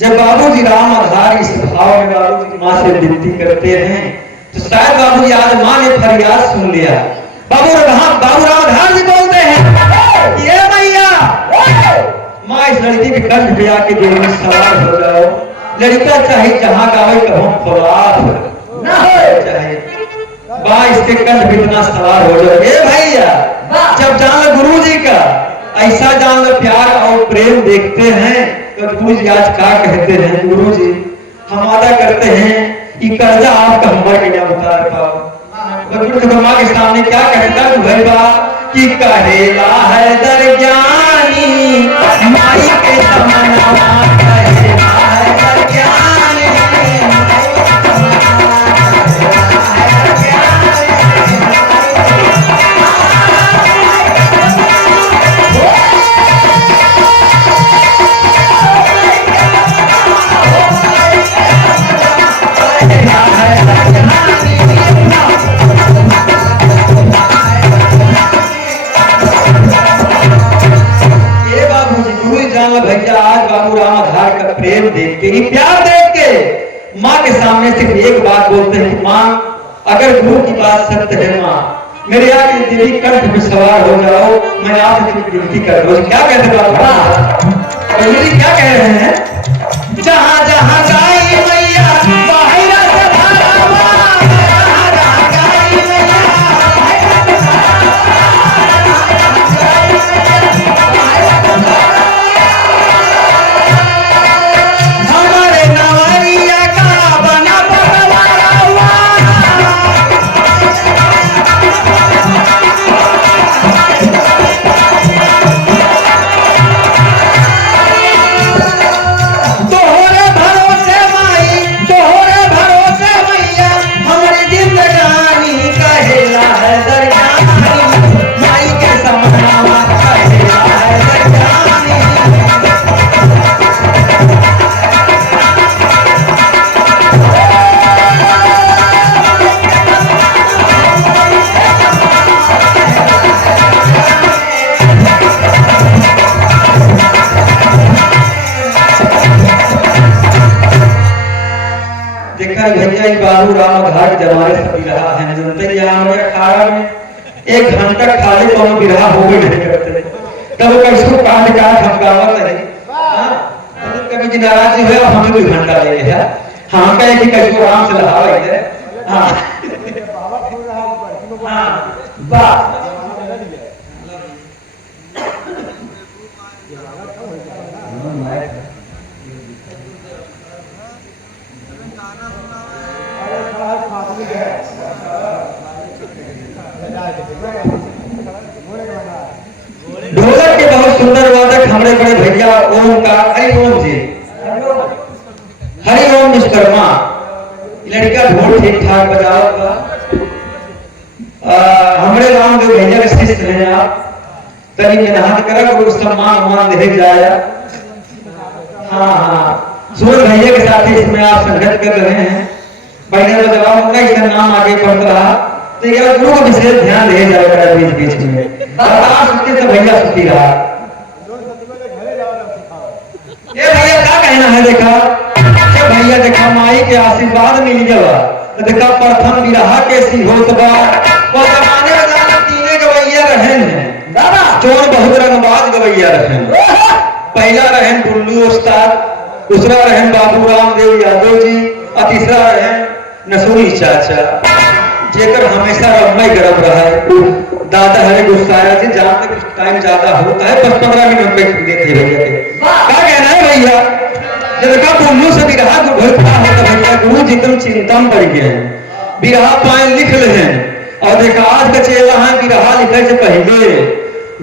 जब बाबूजी राम आधार इस भाव में बाबूजी माँ से विनती करते हैं तो शायद बाबूजी आज माँ ने फरियाद सुन लिया। बाबू राम आधार जी बोलते हैं, ये मैया माँ इस लड़की के कंठ पे आके देवी सवार हो जाओ। लड़का चाहे जहां गावे कहूं फौलाद ना हो चाहे बा इसके कंठ पे इतना सवार हो जाओ। ए भैया जब जान लो गुरु जी का ऐसा जान लो प्यार और प्रेम देखते हैं तो गुरु जी आज क्या कहते हैं। गुरु जी हम वादा करते हैं कि कर्जा आपका हमारे के नाम उतार पाओ। गुरु जी माँ के सामने क्या कहता है भाई बा कि कहेला है दर ज्ञानी माई के तमन्ना कहेला है दर ज्ञानी भैया आज बाबू राम आधार का प्रेम देख के ही प्यार देख के माँ के सामने सिर्फ एक बात बोलते हैं, माँ अगर गुरु की बात सत्य है माँ मेरे आगे देवी कंठ पे सवार हो जाओ। मैं आपसे विनती कर रहा हूँ। क्या कहते बाबू जी क्या कह रहे हैं, जहां जहां जाई मैया बाहर से भागवा बाबू राम आधार जमाने से बिरहा है जनते ज्ञान में अखाड़ा में एक घंटा खाली कोनो बिरहा हो भी नहीं करते तब कैसो काट काट हम गावत है। हां कभी जी नाराज हुए और हमें 2 घंटा ले गया। हां कहे कि कैसो आराम से लहावा है। हां बाबा फूल रहा ऊपर हां वाह ढोलक के बहुत सुंदर वादक हमारे बड़े भैया ओमकार हरि ओम जी हरि ओम विश्वकर्मा लड़का ढोल ठीक ठाक बजाओ। हमारे रामदेव भैया के शिष्य हैं आप तनी मेहनत करा गुरु सम्मान मान दे जाया। हाँ हाँ सूरज भैया के साथ इसमें आप संगत कर रहे हैं। भैया का जवाब होगा इसका नाम आगे बढ़ रहा तो ये गुरु को विशेष ध्यान दे जाएगा बीच बीच में तो भैया सुखी रहा। ये भैया क्या कहना है देखा ये भैया देखा माई के आशीर्वाद मिल गया तो देखा प्रथम विरहा कैसी होत बा वो जमाने में जाना तीने गवैया रहन है दादा चोर बहुत रंगबाज गवैया रहन। पहला रहन टुल्लू उस्ताद, दूसरा रहन बाबू रामदेव यादव जी और तीसरा रहन नसूरी चाचा जेकर हमेशा रम्मा गरम रहा है। दादा हमें गुस्साया जी जानते कुछ टाइम ज्यादा होता है 10-15 मिनट में देते भैया के क्या कहना है भैया जब का टुल्लू से बिरहा को भोजपा होता भैया गुरु जी तुम चिंता में पड़ गए हैं बिरहा पाए लिख ले हैं और देखा आज का चेला है बिरहा लिखने से पहले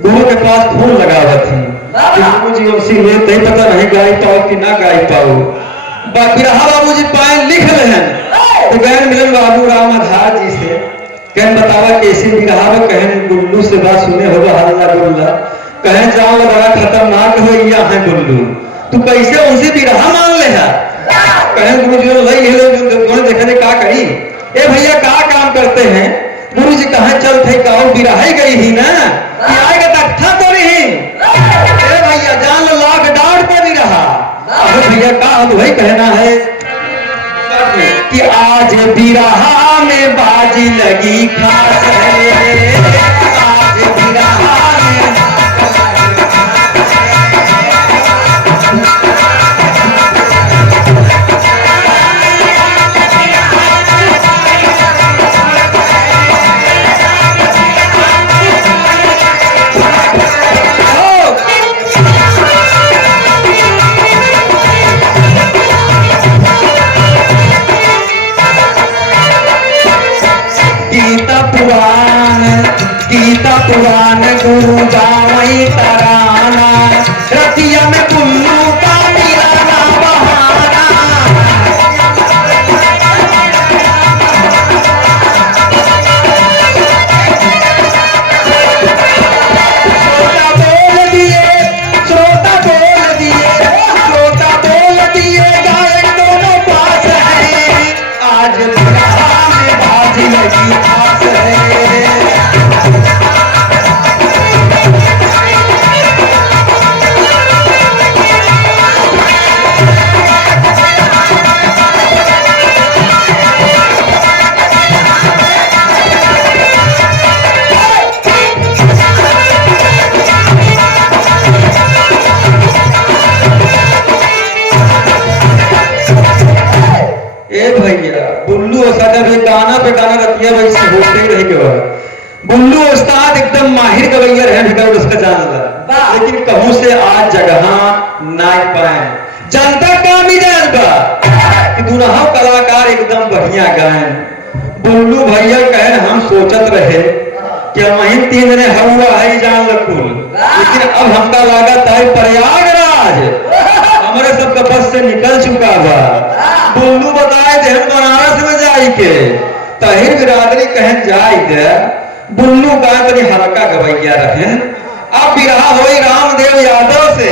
गुरु के पास फोन लगावा थी गुरु जी उसी में नहीं पता नहीं गाई पाओ कि ना गाई पाओ बिरहा बाबू जी पाए लिख ले हैं तो गैन मिलन बाबू राम आधार जी से कहन बतावा कैसी बिरहा में कहन गुल्लू से बात सुने होगा हल्ला गुल्ला कहन जाओ बड़ा खतरनाक हो या है गुल्लू तू कैसे उनसे बिरहा मान ले है कहन गुरु जी लई हेलो दोनों देखने का करी ए भैया का काम करते हैं गुरु जी कहां चल थे गांव बिरहा गई ही ना कि आएगा तक था तो नहीं ए भैया जान लो लॉकडाउन पे भी रहा भैया का अब वही कहना है कि आज बिरहा में बाजी लगी खास है, आज बिरहा में गीता पुराण गुरु गावई तराना, रतिया में कुल्लू का मिलाना बहाना। श्रोता बोल दिए गायक दोनों पास है, आज बिरहा में बाजी लगी खास है। बुल्लू उस्ताद जब ये गाना पे गाना रतिया वैसे होते ही रहे के बुल्लू उस्ताद एकदम माहिर गवैया है भीतर उसका जानला, लेकिन कहूं से आज जगह ना पाए जनता का मिजाज बा कि दुनों कलाकार एकदम बढ़िया गाएं। बुल्लू भैया कहन हम सोचत रहे कि वहीं 3 ने हुआ है जान लकुल, लेकिन अब हमका लागत है प्रयागराज हमारे सबका बस से निकल चुका बा। बुल्लू बताए जहन बनारस में जाई के तहिर बिरादरी कहन जाई दे, बुल्लू का तनी हल्का गवैया रहे। अब बिरहा होई रामदेव यादव से,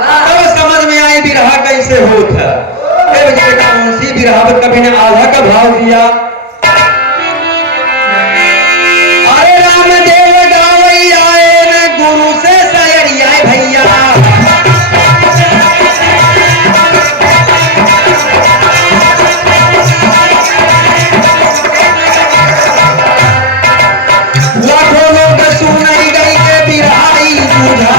तब समझ में आई बिरहा कैसे होता। मुंशी बिरहा पर कभी ने आधा का भाव दिया, अरे रामदेव गावई आए न गुरु से सयरिया भैया, लाखों लोग सुनाई गई के बिरहाई बुझा।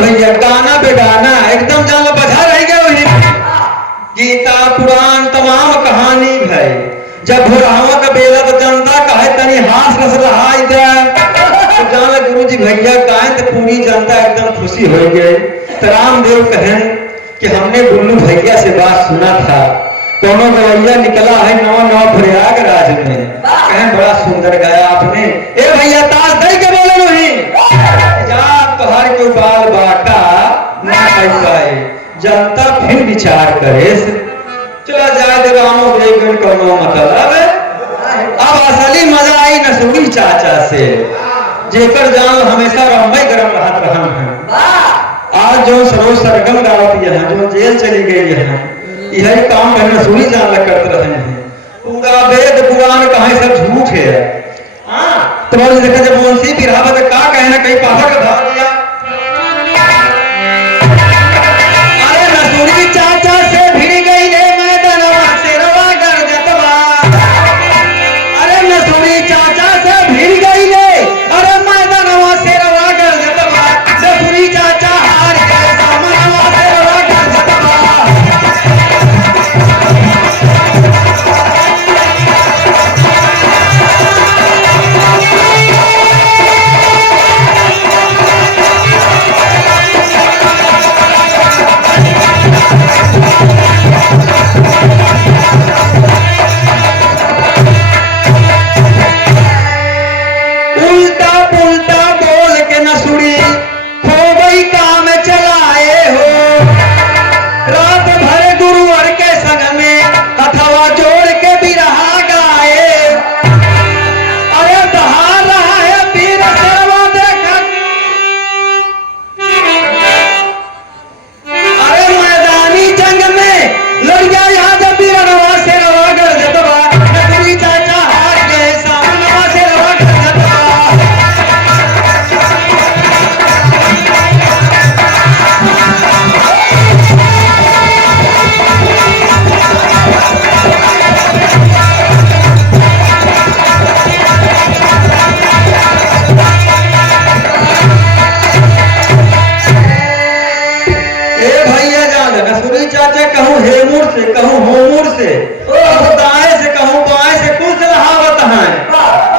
भैया गाना बेगाना एकदम जान लो बजा रह गए वही गीता पुराण तमाम कहानी भाई। जब भोरहवा का बेला तो जनता कहे तनी हास रस रहाई दे तो जान गुरु जी भैया गाएं तो पूरी जनता एकदम खुशी हो गई। तो रामदेव कहें कि हमने बुल्लू भैया से बात सुना था, दोनों गवैया निकला है नवा प्रयागराज में, कहें बड़ा सुंदर गाया आपने। ए भैया ताश दे के बोले नहीं जा तोहर के बाल बाका ना कह पाए, जनता फिर विचार करे चला जाए दे रामो बेगन करो मतलब। अब असली मजा आई नसूरी चाचा से जेकर जान हमेशा रम्बई गरम रहत रहन है। आज जो सरोज सरगम गावत है जो जेल चली गई है यही काम है नसूरी जान करते रहे हैं। पूरा वेद पुराण कहे सब झूठ है। तो देखा जब मुंशी बिरहा का कहना कहीं पापा का भाव दिया, अरे नसूरी चाचा से भिड़ गई रे मैदानवा से रवा कर जतवा, अरे नसूरी चाचा से भिड़ गई रे अरे मैदानवा से रवा कर जतवा, नसूरी चाचा हार गए सामनवा से रवा कर जतवा।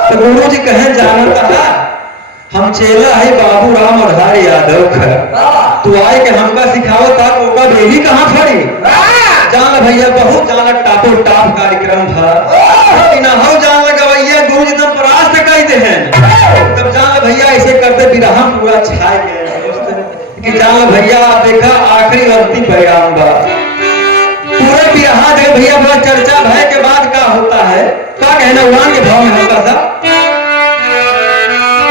तो गुरु जी कहे जानता है हम चेला है बाबू राम आधार यादव खर तू आए के हमका सिखावत था ओका बेही कहाँ खड़ी जान भैया बहुत जान टापो टाप कार्यक्रम था बिना हो जान गवैया गुरु जी तब परास्त कहते हैं तब जान भैया ऐसे करते बिरहम पूरा छाए गए दोस्त कि जान भैया देखा आखिरी अंतिम पैगाम बा पूरे बिरहा दे भैया बड़ा चर्चा भय के बाद का होता है क्या कहना उड़ान के भाव में हल्का सा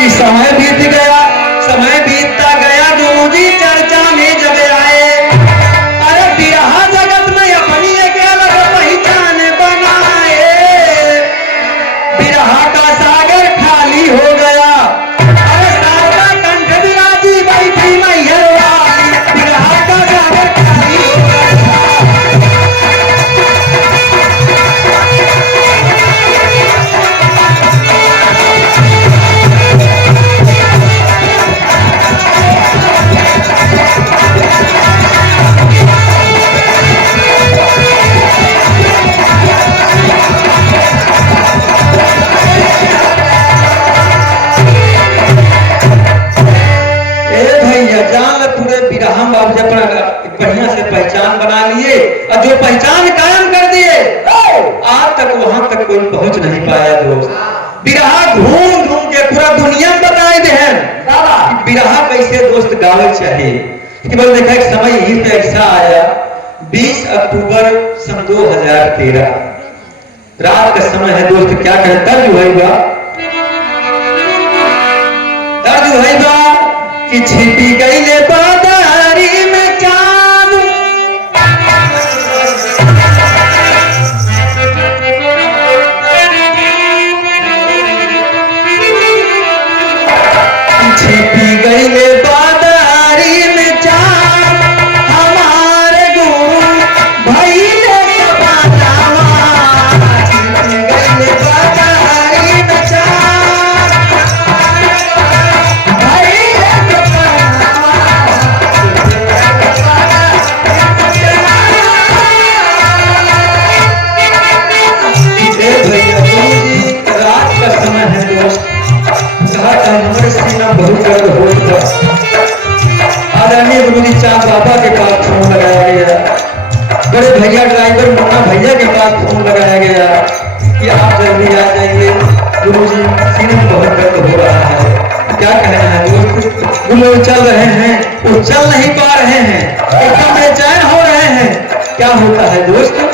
कि समय बीत गया समय बीतता गया गुरुजी चर्चा में जब आए अरे बिरहा जगत में अपनी एक अलग पहचान बनाए बिरहा का सागर खाली हो गया अरे सारा कंठ विराजी बैठी मैया बिरहा का सागर खाली हो गया हम बाबू जी अपना बढ़िया से पहचान बना लिए और जो पहचान कायम कर दिए आज तक वहां तक कोई पहुंच नहीं पाया दोस्त बिरहा घूम घूम के पूरा दुनिया बताए दे हैं बिरहा कैसे दोस्त गावे चाहिए कि बस देखा एक समय यही पे ऐसा आया 20 अक्टूबर सन 2013 रात का समय है दोस्त क्या कहे दर्ज हुआ कि छिपी गई ले बादारी में चांद छिपी गई ले बादारी में चांद हमारे गुरु भाई ले सबानावा छिपी गई ले बादारी में चांद भाई बहुत दर्द हो था आदरणीय गुरु जी चांद बाबा के पास फोन लगाया गया बड़े भैया ड्राइवर मुन्ना भैया के पास फोन लगाया गया कि आप जल्दी आ जाइए गुरु जी सीने में बहुत दर्द हो रहा है क्या कहना है दोस्त गुरु चल रहे हैं वो चल नहीं पा रहे हैं एकदम बेचैन हो रहे हैं क्या होता है दोस्त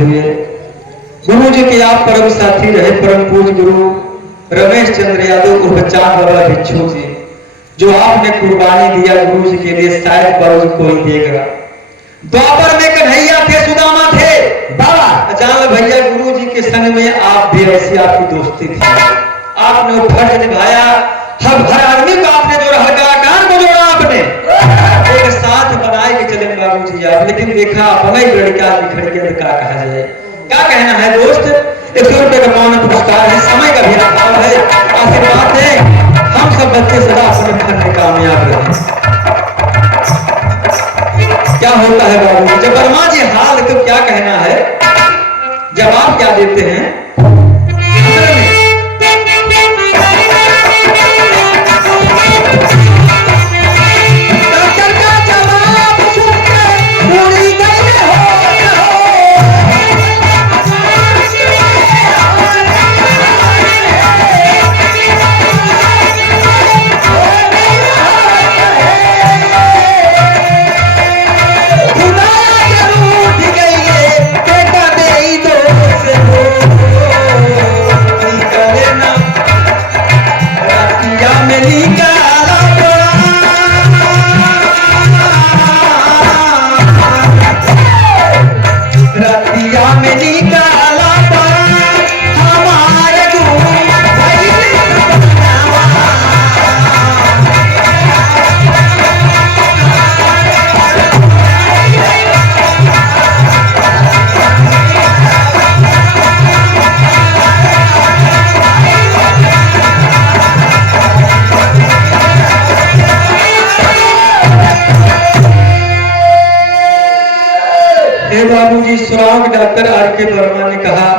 हुए गुरु जी के आप परम साथी रहे परम पूज्य गुरु रमेश चंद्र यादव उर्फ चांद बाबा भिक्षु जी जो आपने कुर्बानी दिया गुरु जी के लिए शायद पर कोई देगा द्वापर में कन्हैया थे सुदामा थे बाबा जान भैया गुरु जी के संग में आप भी ऐसी आपकी दोस्ती थी आपने वो फर्ज निभाया हर आदमी को आपने जो कलाकार को जोड़ा आपने एक साथ बनाए के चले बाबू जी आप लेकिन देखा अपना ही लड़का बिखर के क्या कहा जाए क्या कहना है दोस्त 100 रुपए का पावन पुरस्कार है समय का भी अभाव है आशीर्वाद है हम सब बच्चे सदा अपने फन में कामयाब रहे क्या होता है बाबू जब वर्मा जी हाल तो क्या कहना है जवाब क्या देते हैं मेरे बाबूजी सुराव के डॉक्टर आर के वर्मा ने कहा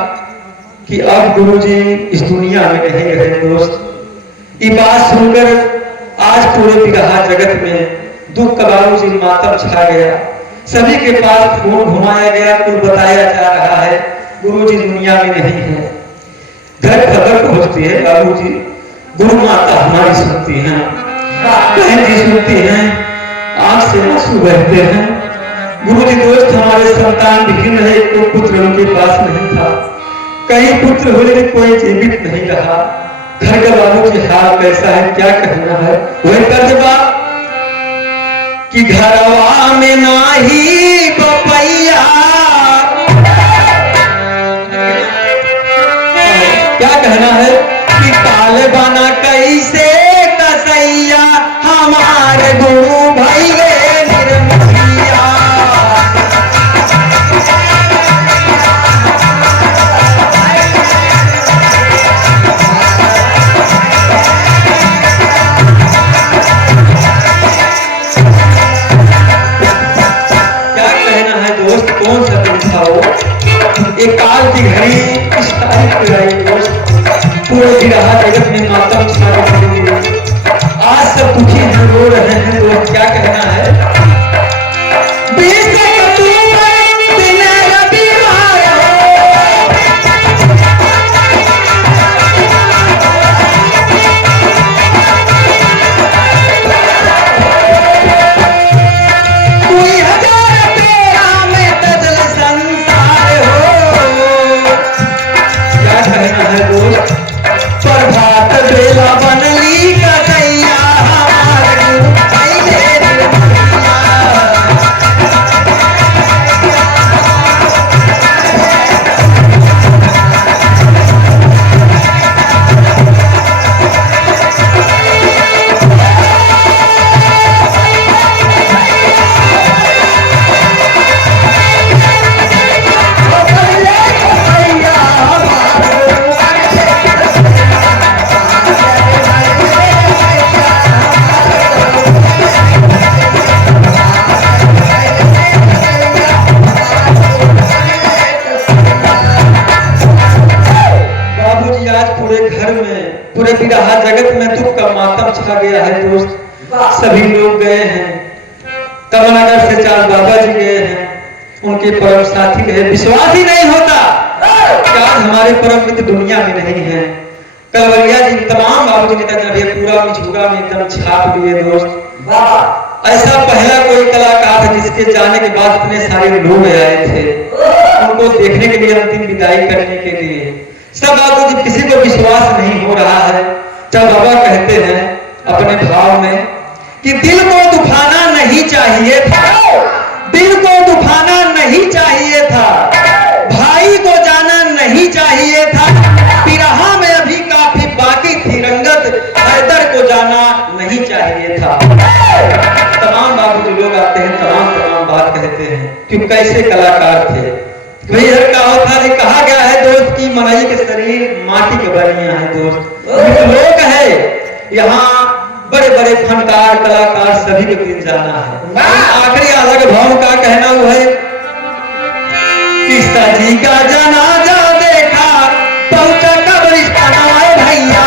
कि अब गुरुजी इस दुनिया में नहीं रहे दोस्त। ये बात सुनकर आज पूरे बिरहा जगत में दुख का बाबूजी मातम छा गया। सभी के पास फोन घुमाया गया, कुल बताया जा रहा है गुरुजी दुनिया में नहीं है। घर खबर पहुंचती है बाबूजी, गुरु माता हमारी सुनती हैं, बहन जी सुनती हैं, आंख से आंसू बहते हैं। गुरुजी दोस्त हमारे संतान विहीन रहे, कोई पुत्र उनके पास नहीं था। कई पुत्र हुए लेकिन कोई जीवित नहीं रहा। घर का बाबूजी हाल कैसा है क्या कहना है। वही तर्जबा कि घरवा में नाही बपैया, क्या कहना है कि काले बना कैसे कसैया हमारे गुरु भैया निर्मलिया। क्या कहना है दोस्त, कौन सा दिन था वो। एक काल की घड़ी इस तारीख पे आई दोस्त, पूरे बिरहा जगत में मातम छा गई। आज सब दुखी हैं, रो रहे हैं दोस्त। क्या कहना है प्रभात बेला बनली कसैया हमारे गुरु भैया निर्मलिया। पूरे बिरहा जगत में दुख का मातम छा गया है दोस्त। सभी लोग गए हैं, कमलनगर से 4 बाबा जी गए हैं, उनके परम साथी गए। विश्वास ही नहीं होता कि आज हमारे परम मित्र दुनिया में नहीं है। कलवरिया जी तमाम बाबू जी ने पूरा मिझुगा में एकदम छाप लिए दोस्त। ऐसा पहला कोई कलाकार है जिसके जाने के बाद इतने सारे लोग आए थे उनको देखने के लिए, अंतिम विदाई करने के लिए। सब बाबू जी किसी को विश्वास नहीं हो रहा है। जब बाबा कहते हैं अपने भाव में कि दिल को दुखाना नहीं चाहिए था, दिल को दुखाना नहीं चाहिए था, भाई को जाना नहीं चाहिए था, बिरहा में अभी काफी बाकी थी रंगत, हैदर को जाना नहीं चाहिए था। तमाम बाबू लोग आते हैं, तमाम बात कहते हैं कि कैसे कलाकार थे। कहा गया है दोस्त की मनई के शरीर माटी के बनिया है दोस्त। लोग है यहाँ बड़े बड़े फनकार कलाकार सभी के दिन जाना है। आखिरी अलग भाव का कहना हुआ है पिस्ता जी का जनाजा देखा पहुंचा कब्रिस्तान आए भैया।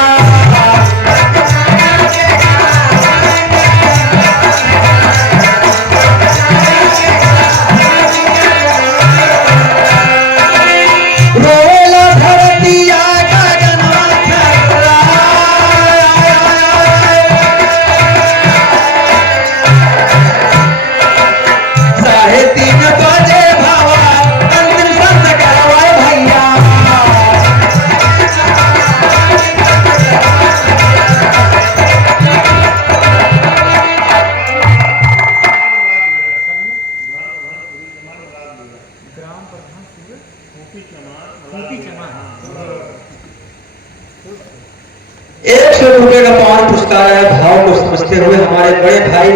₹100 का पावन पुरस्कार है। भाव को समझते हुए हमारे बड़े भाई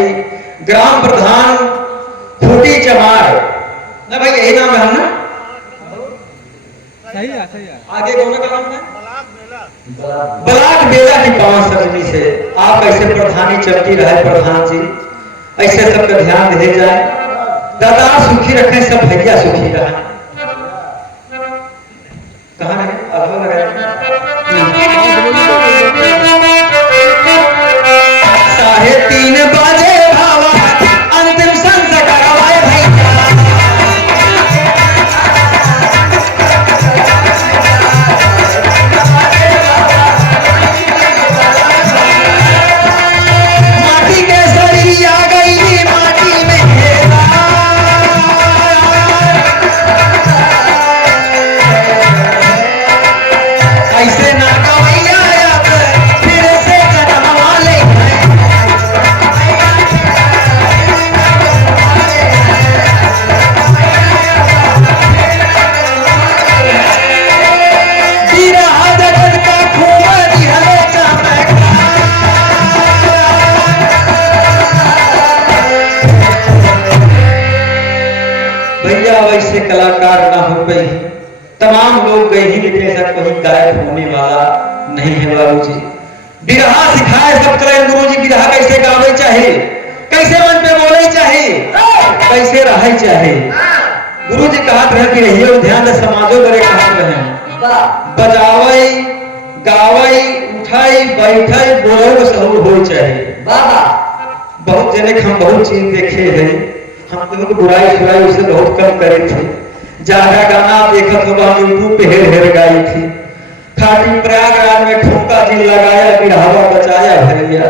ग्राम प्रधान खूटी चमार ना भाई, यही नाम है हम ना, सही है सही है। आगे कौन का नाम है बलाक बेला की पावन सरजमी से आप ऐसे प्रधानी चलती रहे प्रधान जी, ऐसे सबका ध्यान दे जाए। दादा सुखी रखे, सब भैया सुखी रहे। कहाँ रहे? आधा लगा। साढ़े 3 बजे भावा अंतिम संस्कार आए भैया। माटी के सरी आ गई माटी में ऐसे ना कवैया अब फिर से जन्म वाले बिरहा जगत का खूब दिहले चमका। भैया वैसे कलाकार ना हो गई, तमाम लोग गए ही, लेकिन ऐसा कोई गायक होने वाला नहीं है बाबू जी। बिरहा सिखाए सब चले गुरु जी, बिरहा कैसे गावे चाहे, कैसे मन पे बोले चाहे, कैसे रहे चाहे। गुरु जी कहत रहे कि रहिए ध्यान से समाजो करे कहत रहे, बजावई गावई उठाई बैठाई बोले सहूर हो चाहे। बहुत जने हम बहुत चीज देखे हैं, हम लोग बुराई सुराई उसे बहुत कम करे थे। ज्यादा गाना देखत होगा यूट्यूब पे हेर हेर गाई थी। खाटी प्रयागराज में ठुमका जी लगाया, बिरहावा बचाया भैया।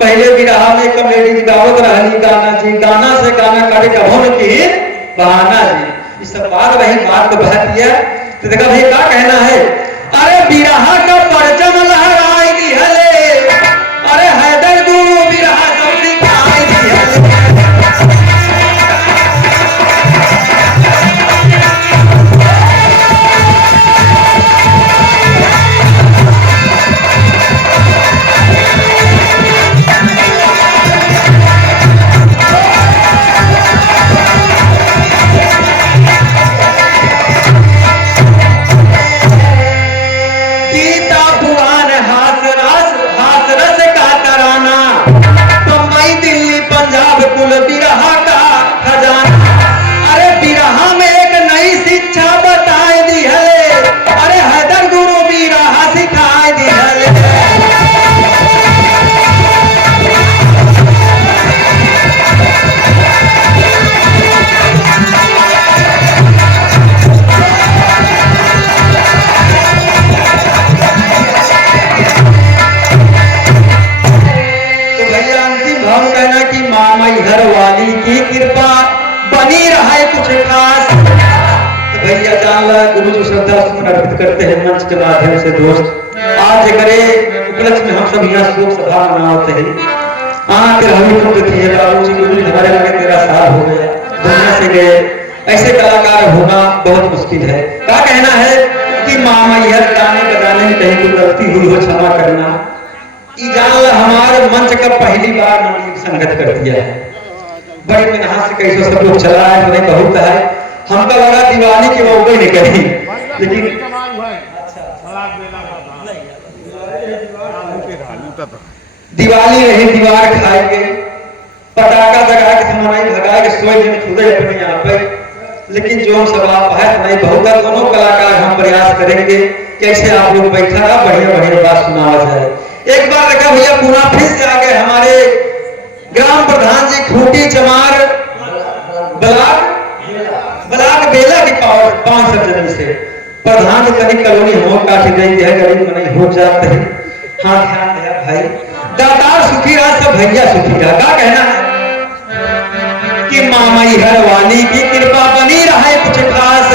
पहले बिरहा में कॉमेडी गावत रहली गाना जी, गाना से गाना करे कभो न की बहाना जी। इस सब बात रही, बात को बह दिया तो देखा भाई क्या कहना है। अरे बिरहा का परचम लहराई दी हले, अरे हैदर गुरु बिरहा सब सिखाई दी हले। गीता पुराण हास रस का तराना, मुंबई दिल्ली पंजाब कुल बिरहा का खजाना। अरे बिरहा में एक नई शिक्षा बताई दी हले, अरे हैदर गुरु बिरहा सिखाई दी हले। हम कहना कि माँ मैहर वाली की कृपा बनी रहे कुछ खास। तो भैया जान ला गुरु जी श्रद्धा सुमन अर्पित करते हैं मंच के माध्यम से। दोस्त आज करे उपलक्ष्य में हम सब यहाँ शोक सभा मनाते हैं। के हम तुम देखिए बाबू जी, गुरु जी हमारे लगे 13 साल हो गए, दुनिया से गए। ऐसे कलाकार होना बहुत मुश्किल है। क्या कहना है कि माँ मैहर गाने बजाने में कहीं कोई गलती हुई हो क्षमा करना। हमारे मंच का पहली बार नवनीत संगत कर दिया है, बड़े मेहनत से कैसे सब लोग चला है, हमें बहुत है। हमका लगा दिवाली की वो नहीं करी, लेकिन दिवाली रही दीवार खाएंगे, पटाखा जगा के मनाई भगा के सोए दिन खुदे अपने यहाँ पे। लेकिन जो हम सब आप है नहीं बहुत है, दोनों कलाकार हम प्रयास करेंगे कैसे आप लोग बैठा रहा बढ़िया बढ़िया बात सुनावा जाए। एक बार देखा भैया पूरा फिर से आ गए हमारे ग्राम प्रधान जी खूटी चमार ब्लाक बेला की पावर 5 सर्जरी से प्रधान कभी कॉलोनी हो काटी गई है, गरीब नहीं हो जाते हैं। हाँ ध्यान दिया भाई, दातार सुखी रहा सब भैया सुखी रहा। क्या कहना है कि माँ मैहर वाली की कृपा बनी रहे कुछ खास।